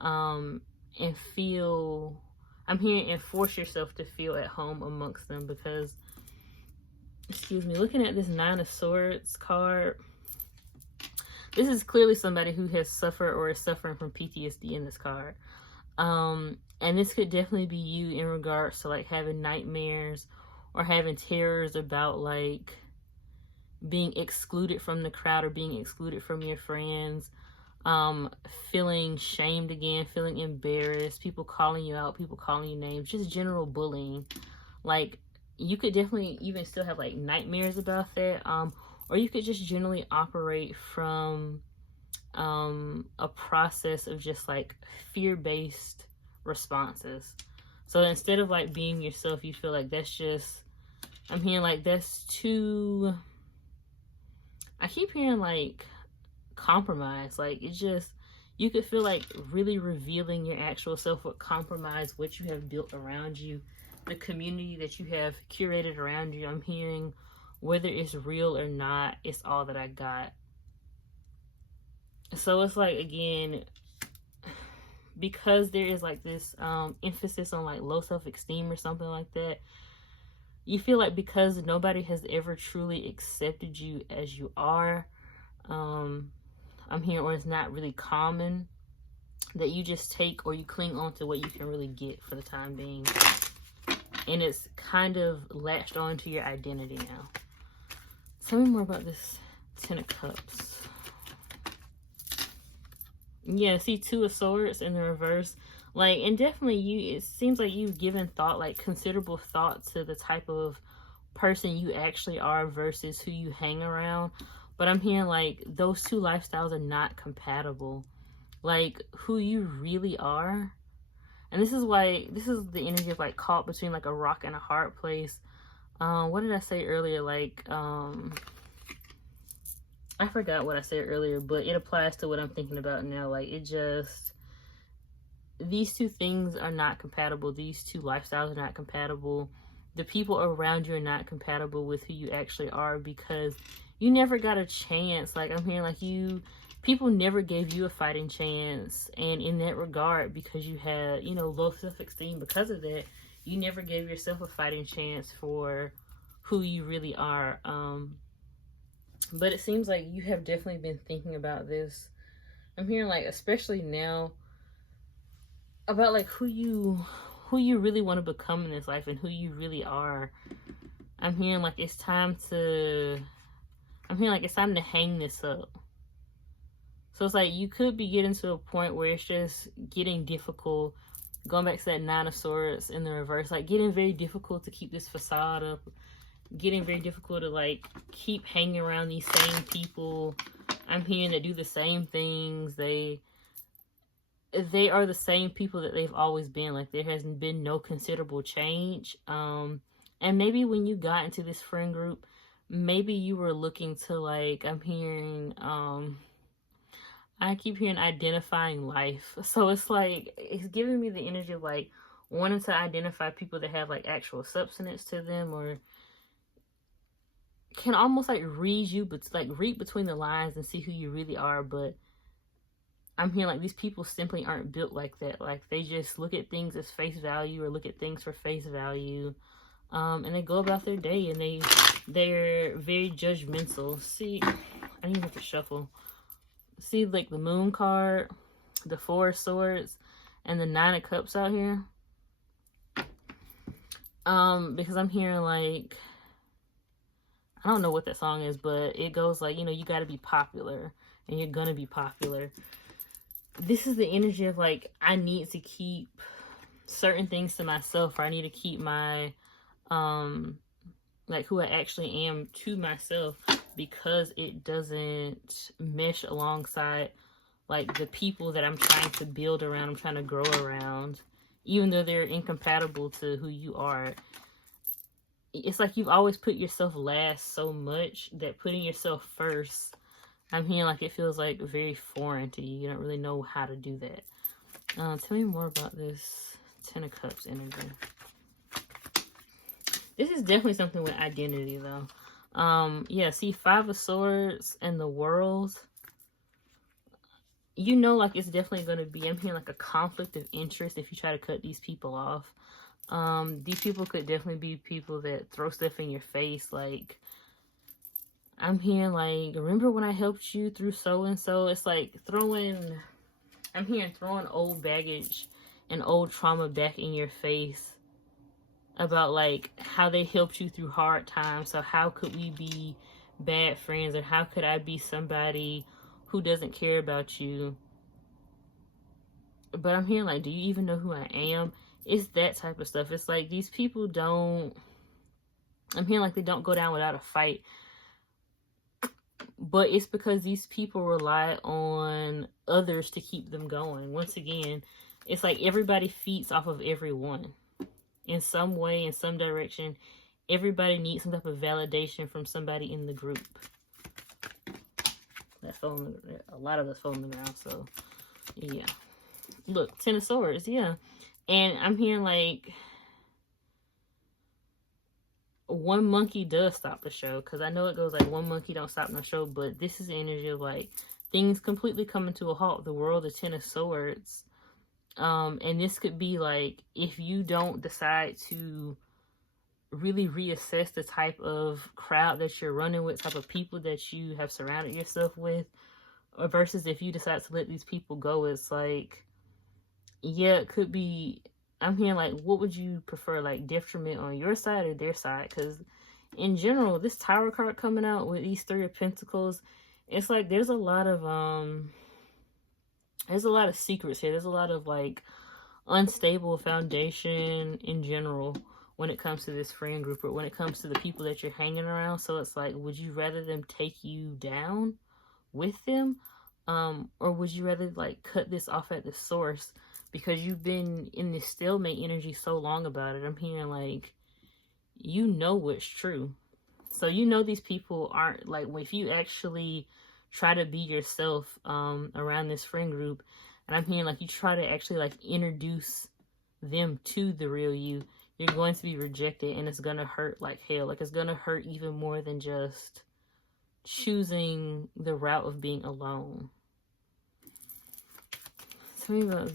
and feel, I'm hearing, and force yourself to feel at home amongst them. Because, excuse me, looking at this 9 of Swords card, this is clearly somebody who has suffered or is suffering from PTSD in this card. And this could definitely be you in regards to like having nightmares or having terrors about like being excluded from the crowd or being excluded from your friends, feeling shamed again, feeling embarrassed, people calling you out, people calling you names, just general bullying. Like you could definitely even still have like nightmares about that, or you could just generally operate from a process of just like fear-based responses. So instead of like being yourself, you feel like that's just, I'm hearing like that's too, I keep hearing like compromise. Like it's just, you could feel like really revealing your actual self would compromise what you have built around you, the community that you have curated around you. I'm hearing whether it's real or not, it's all that I got. So it's like, again, because there is like this emphasis on like low self-esteem or something like that, you feel like because nobody has ever truly accepted you as you are, I'm hearing, or it's not really common, that you just take or you cling on to what you can really get for the time being. And it's kind of latched on to your identity now. Tell me more about this Ten of Cups. Yeah, see Two of Swords in the reverse. Like, and definitely it seems like you've given thought, like considerable thought to the type of person you actually are versus who you hang around. But I'm hearing like those two lifestyles are not compatible. Like who you really are. And this is why, this is the energy of like caught between like a rock and a hard place. What did I say earlier? Like, I forgot what I said earlier, but it applies to what I'm thinking about now. Like, it just, these two things are not compatible. These two lifestyles are not compatible. The people around you are not compatible with who you actually are, because you never got a chance. Like, I'm hearing like people never gave you a fighting chance. And in that regard, because you had, you know, low self-esteem because of that, you never gave yourself a fighting chance for who you really are. But it seems like you have definitely been thinking about this. I'm hearing like, especially now, about like who you really want to become in this life and who you really are. I'm hearing like it's time to hang this up. So it's like you could be getting to a point where it's just getting difficult. Going back to that Nine of Swords in the reverse, like getting very difficult to keep this facade up. Getting very difficult to like keep hanging around these same people. I'm hearing that do the same things. They are the same people that they've always been. Like there has been no considerable change. And maybe when you got into this friend group, maybe you were looking to like, I'm hearing, I keep hearing identifying life. So it's like, it's giving me the energy of like wanting to identify people that have like actual substance to them, or can almost like read you, but like read between the lines and see who you really are. But I'm hearing like these people simply aren't built like that. Like they just look at things as face value, or look at things for face value. And they go about their day, and they're very judgmental. See, I need to have to shuffle. See like the Moon card, the Four of Swords, and the Nine of Cups out here. Because I'm hearing like, I don't know what that song is, but it goes like, you know, you got to be popular, and you're gonna be popular. This is the energy of like, I need to keep certain things to myself, or I need to keep my like who I actually am to myself, because it doesn't mesh alongside like the people that I'm trying to build around, I'm trying to grow around, even though they're incompatible to who you are. It's like you've always put yourself last so much that putting yourself first, I'm hearing like it feels like very foreign to you. You don't really know how to do that. Tell me more about this Ten of Cups energy. This is definitely something with identity though. Yeah, see Five of Swords and the World. You know, like it's definitely going to be, I'm hearing like a conflict of interest if you try to cut these people off. These people could definitely be people that throw stuff in your face. Like, I'm hearing like, remember when I helped you through so and so? It's like I'm hearing throwing old baggage and old trauma back in your face about like how they helped you through hard times. So how could we be bad friends, or how could I be somebody who doesn't care about you? But I'm hearing like, do you even know who I am? It's that type of stuff. It's like these people don't, I'm hearing like they don't go down without a fight. But it's because these people rely on others to keep them going. Once again, it's like everybody feeds off of everyone. In some way, in some direction, everybody needs some type of validation from somebody in the group. A lot of us fall on the ground, so yeah. Look, Ten of Swords, yeah. And I'm hearing like one monkey does stop the show, because I know it goes like one monkey don't stop no show, but this is the energy of like things completely coming to a halt. The World, the Ten of Swords. And this could be like, if you don't decide to really reassess the type of crowd that you're running with, type of people that you have surrounded yourself with, or versus if you decide to let these people go, it's like, yeah, it could be, I'm hearing like, what would you prefer, like detriment on your side or their side? Because in general, this Tower card coming out with these Three of Pentacles, it's like there's a lot of secrets here. There's a lot of like unstable foundation in general when it comes to this friend group, or when it comes to the people that you're hanging around. So it's like, would you rather them take you down with them, or would you rather like cut this off at the source because you've been in this stalemate energy so long about it? I'm hearing like, you know what's true. So you know these people aren't, like, if you actually try to be yourself around this friend group, and I'm hearing like you try to actually like introduce them to the real you, you're going to be rejected, and it's gonna hurt like hell. Like, it's gonna hurt even more than just choosing the route of being alone. Tell me about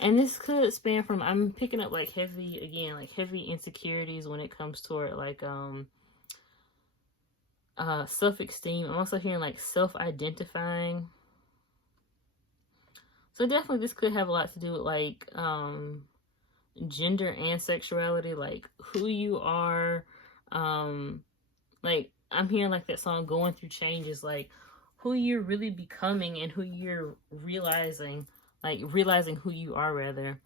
and this could span from, I'm picking up like heavy, again, like heavy insecurities when it comes toward like self-esteem. I'm also hearing like self-identifying. So definitely this could have a lot to do with like gender and sexuality, like who you are. Like I'm hearing like that song Going Through Changes, like who you're really becoming and who you're realizing, like realizing who you are rather.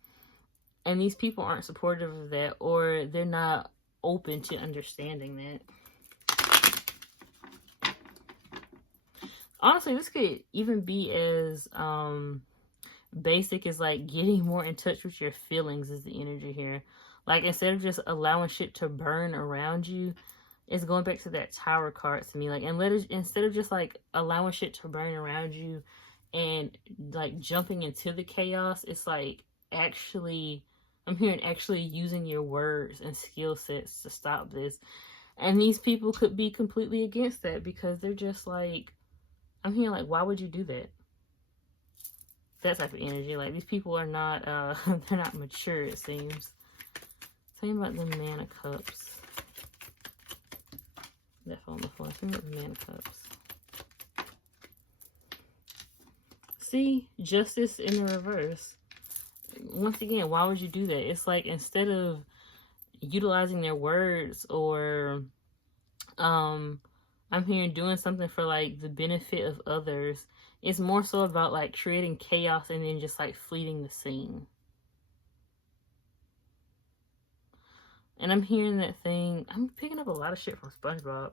And these people aren't supportive of that, or they're not open to understanding that. Honestly, this could even be as basic as like getting more in touch with your feelings is the energy here. Like, instead of just allowing shit to burn around you, it's going back to that Tower card to me. Like, and instead of just like allowing shit to burn around you and like jumping into the chaos, it's like actually, I'm hearing actually using your words and skill sets to stop this. And these people could be completely against that because they're just like, I'm hearing like, why would you do that? That type of energy. Like, these people are not, they're not mature, it seems. Tell me about the Man of Cups. That fell on the floor. Tell me about the Man of Cups. See? Justice in the reverse. Once again, why would you do that? It's like, instead of utilizing their words, or, I'm hearing doing something for like the benefit of others, it's more so about like creating chaos and then just like fleeting the scene. And I'm hearing that thing, I'm picking up a lot of shit from SpongeBob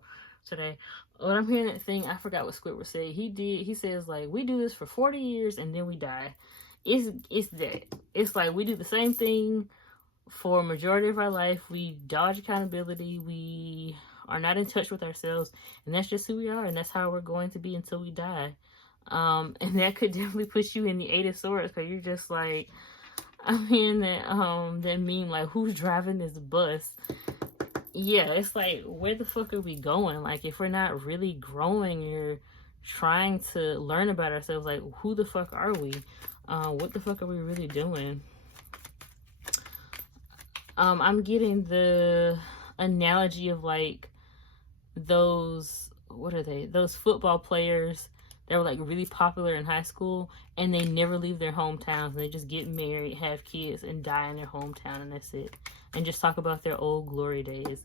today. But I'm hearing that thing, I forgot what Squidward said. He says like, we do this for 40 years and then we die. It's that. It's like, we do the same thing for a majority of our life. We dodge accountability. We are not in touch with ourselves. And that's just who we are. And that's how we're going to be until we die. And that could definitely put you in the Eight of Swords, because you're just like, I'm hearing that that meme, like, who's driving this bus? Yeah, it's like, where the fuck are we going? Like, if we're not really growing or trying to learn about ourselves, like, who the fuck are we? What the fuck are we really doing? I'm getting the analogy of like those, what are they? Those football players that were like really popular in high school, and they never leave their hometowns, and they just get married, have kids, and die in their hometown, and that's it. And just talk about their old glory days.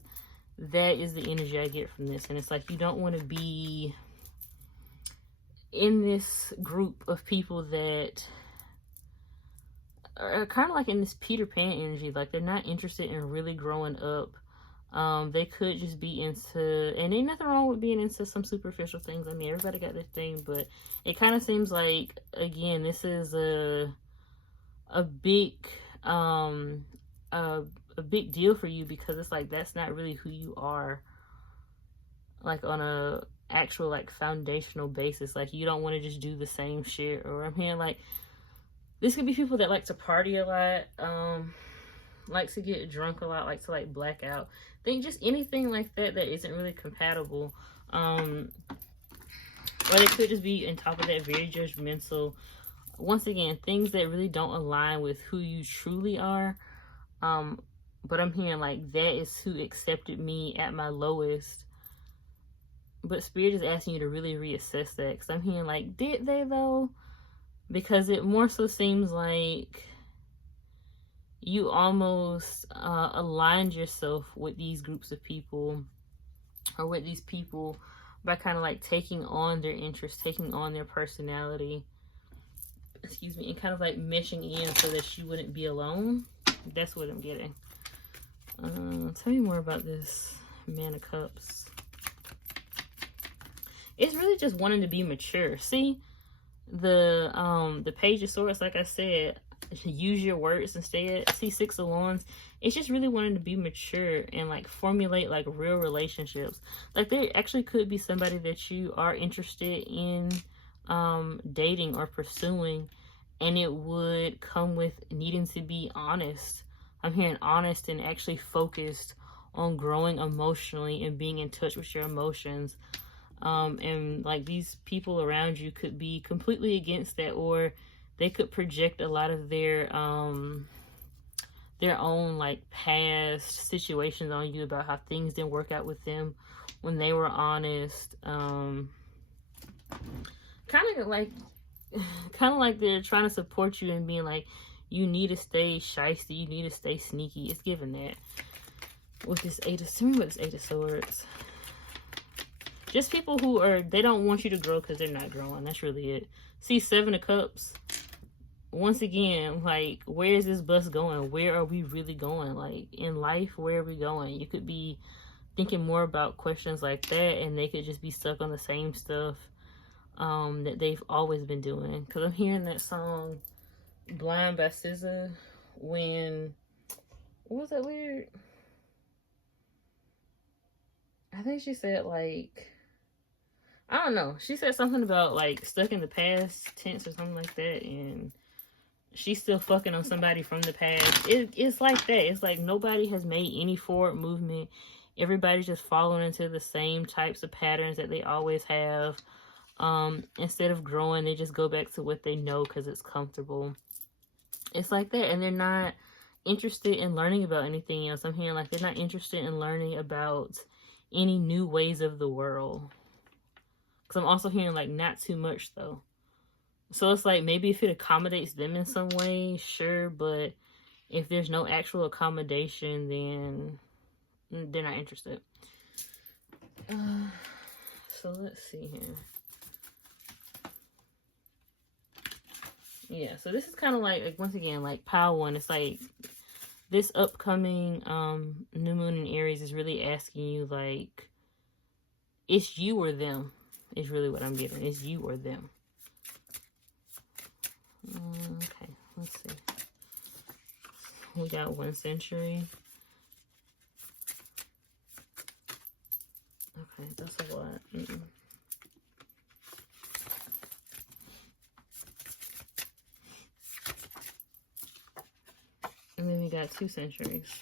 That is the energy I get from this. And it's like, you don't want to be in this group of people that are kind of like in this Peter Pan energy. Like, they're not interested in really growing up. They could just be into, and ain't nothing wrong with being into some superficial things. I mean, everybody got their thing, but it kind of seems like, again, this is a big, a big deal for you, because it's like, that's not really who you are, like on a actual like foundational basis. Like, you don't want to just do the same shit. Or I'm hearing like, this could be people that like to party a lot, like to get drunk a lot, like to like black out. Think just anything like that that isn't really compatible. Or they could just be on top of that, very judgmental. Once again, things that really don't align with who you truly are. But I'm hearing like that is who accepted me at my lowest. But Spirit is asking you to really reassess that, because I'm hearing like, did they though? Because it more so seems like you almost aligned yourself with these groups of people, or with these people, by kind of like taking on their interests, taking on their personality, excuse me, and kind of like meshing in so that you wouldn't be alone. That's what I'm getting. Tell me more about this Man of Cups. It's really just wanting to be mature. See, the Page of Swords, like I said, use your words instead. See, Six of Wands, it's just really wanting to be mature and like formulate like real relationships. Like there actually could be somebody that you are interested in dating or pursuing, and it would come with needing to be honest. I'm hearing honest and actually focused on growing emotionally and being in touch with your emotions. And like these people around you could be completely against that, or they could project a lot of their own like past situations on you about how things didn't work out with them when they were honest. Kind of like they're trying to support you and being like, you need to stay shysty, you need to stay sneaky. It's given that with this Eight of Swords. Just people who they don't want you to grow because they're not growing. That's really it. See, Seven of Cups. Once again, like, where is this bus going? Where are we really going? Like, in life, where are we going? You could be thinking more about questions like that, and they could just be stuck on the same stuff that they've always been doing. Because I'm hearing that song, Blind by SZA, when... What was that weird? I think she said, like... I don't know. She said something about like stuck in the past tense or something like that, and she's still fucking on somebody from the past. It's like that. It's like nobody has made any forward movement. Everybody's just following into the same types of patterns that they always have. Instead of growing, they just go back to what they know because it's comfortable. It's like that, and they're not interested in learning about anything else. I'm hearing like they're not interested in learning about any new ways of the world. I'm also hearing like not too much though. So it's like maybe if it accommodates them in some way, sure, but if there's no actual accommodation, then they're not interested. So let's see here. Yeah, so this is kind of like once again, like pile one. It's like this upcoming new moon in Aries is really asking you like, it's you or them. Is really what I'm getting. Is you or them. Okay, let's see. We got 1 century. Okay, that's a lot. And then we got 2 centuries.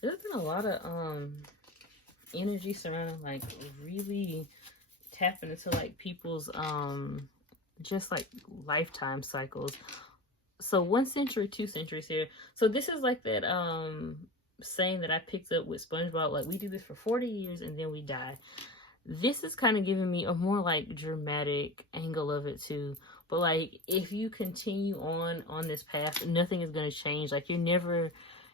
There's been a lot of energy surrounding like really tapping into like people's just like lifetime cycles. So 1 century, 2 centuries here. So this is like that saying that I picked up with SpongeBob, like we do this for 40 years and then we die. This is kind of giving me a more like dramatic angle of it too. But like if you continue on this path, nothing is going to change. Like you're never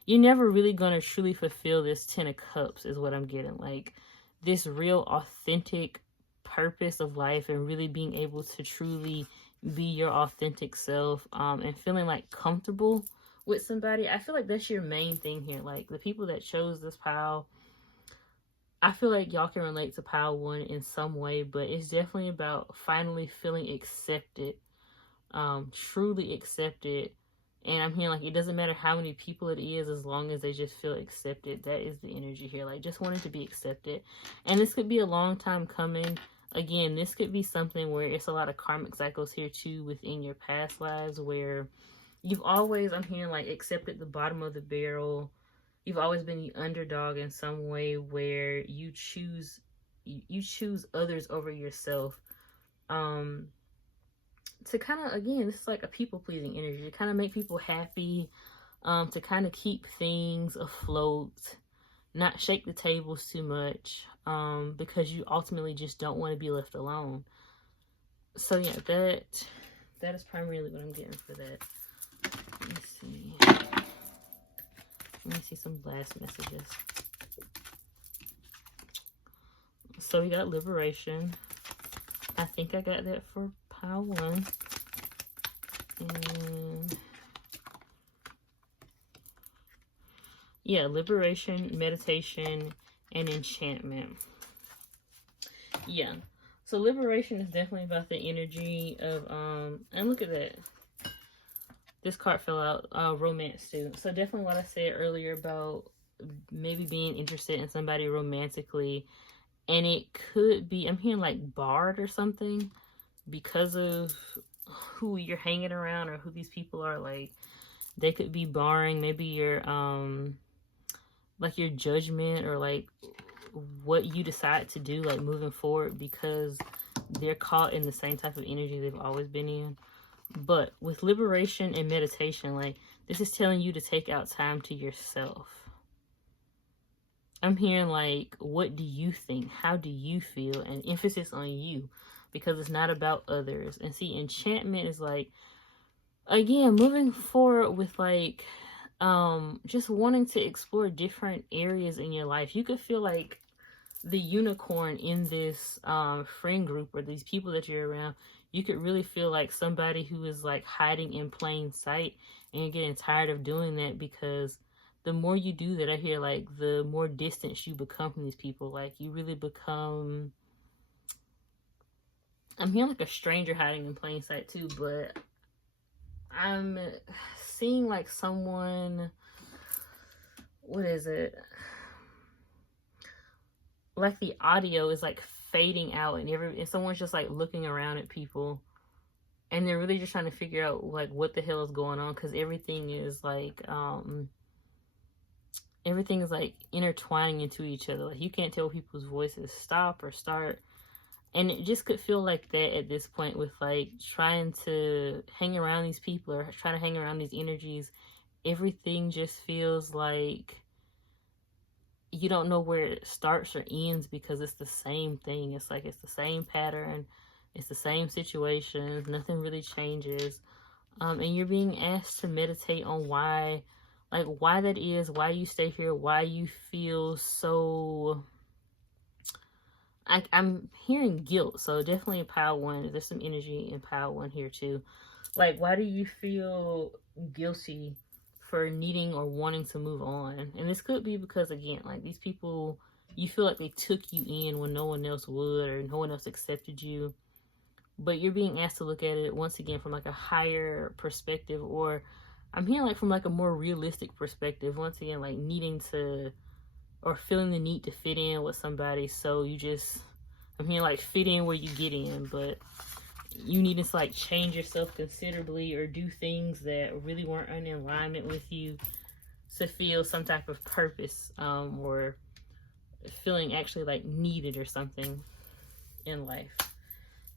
really going to truly fulfill this 10 of Cups is what I'm getting. Like this real authentic purpose of life and really being able to truly be your authentic self and feeling like comfortable with somebody. I feel like that's your main thing here. Like the people that chose this pile, I feel like y'all can relate to pile 1 in some way, but it's definitely about finally feeling accepted, truly accepted. And I'm hearing like it doesn't matter how many people it is, as long as they just feel accepted. That is the energy here. Like just wanting to be accepted. And this could be a long time coming. Again, this could be something where it's a lot of karmic cycles here too within your past lives, where you've always, I'm hearing like accepted the bottom of the barrel. You've always been the underdog in some way, where you choose others over yourself. To kind of, again, this is like a people-pleasing energy, to kind of make people happy, to kind of keep things afloat, not shake the tables too much, because you ultimately just don't want to be left alone. So yeah, that is primarily what I'm getting for that. Let me see. Let me see some blast messages. So we got liberation. I think I got that for pile 1. And yeah, liberation, meditation, and enchantment. Yeah. So liberation is definitely about the energy of and look at that. This card fell out, romance too. So definitely what I said earlier about maybe being interested in somebody romantically. And it could be, I'm hearing like barred or something because of who you're hanging around or who these people are. Like, they could be barring maybe your like your judgment or like what you decide to do, like moving forward, because they're caught in the same type of energy they've always been in. But with liberation and meditation, like, this is telling you to take out time to yourself. I'm hearing like, what do you think? How do you feel? And emphasis on you, because it's not about others. And see, enchantment is like, again, moving forward with like, just wanting to explore different areas in your life. You could feel like the unicorn in this friend group or these people that you're around. You could really feel like somebody who is like hiding in plain sight, and you're getting tired of doing that, because the more you do that, I hear like the more distance you become from these people. Like, you really become, I'm hearing like a stranger hiding in plain sight too, but I'm seeing like someone, what is it? Like the audio is like fading out, and someone's just like looking around at people, and they're really just trying to figure out like what the hell is going on, because everything is like intertwining into each other. Like, you can't tell people's voices stop or start, and it just could feel like that at this point, with like trying to hang around these people or trying to hang around these energies. Everything just feels like you don't know where it starts or ends, because it's the same thing. It's like, it's the same pattern. It's the same situation. Nothing really changes. And you're being asked to meditate on why that is, why you stay here, why you feel so... I'm hearing guilt. So definitely in pile 1, there's some energy in pile 1 here too. Like, why do you feel guilty for needing or wanting to move on? And this could be because, again, like, these people, you feel like they took you in when no one else would, or no one else accepted you. But you're being asked to look at it once again from like a higher perspective, or I'm hearing like from like a more realistic perspective. Once again, like needing to, or feeling the need to fit in with somebody. So you just, I'm hearing like fit in where you get in, but you need to like change yourself considerably, or do things that really weren't in alignment with you, to feel some type of purpose, or feeling actually like needed or something in life.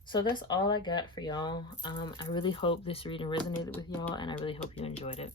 So that's all I got for y'all. I really hope this reading resonated with y'all, and I really hope you enjoyed it.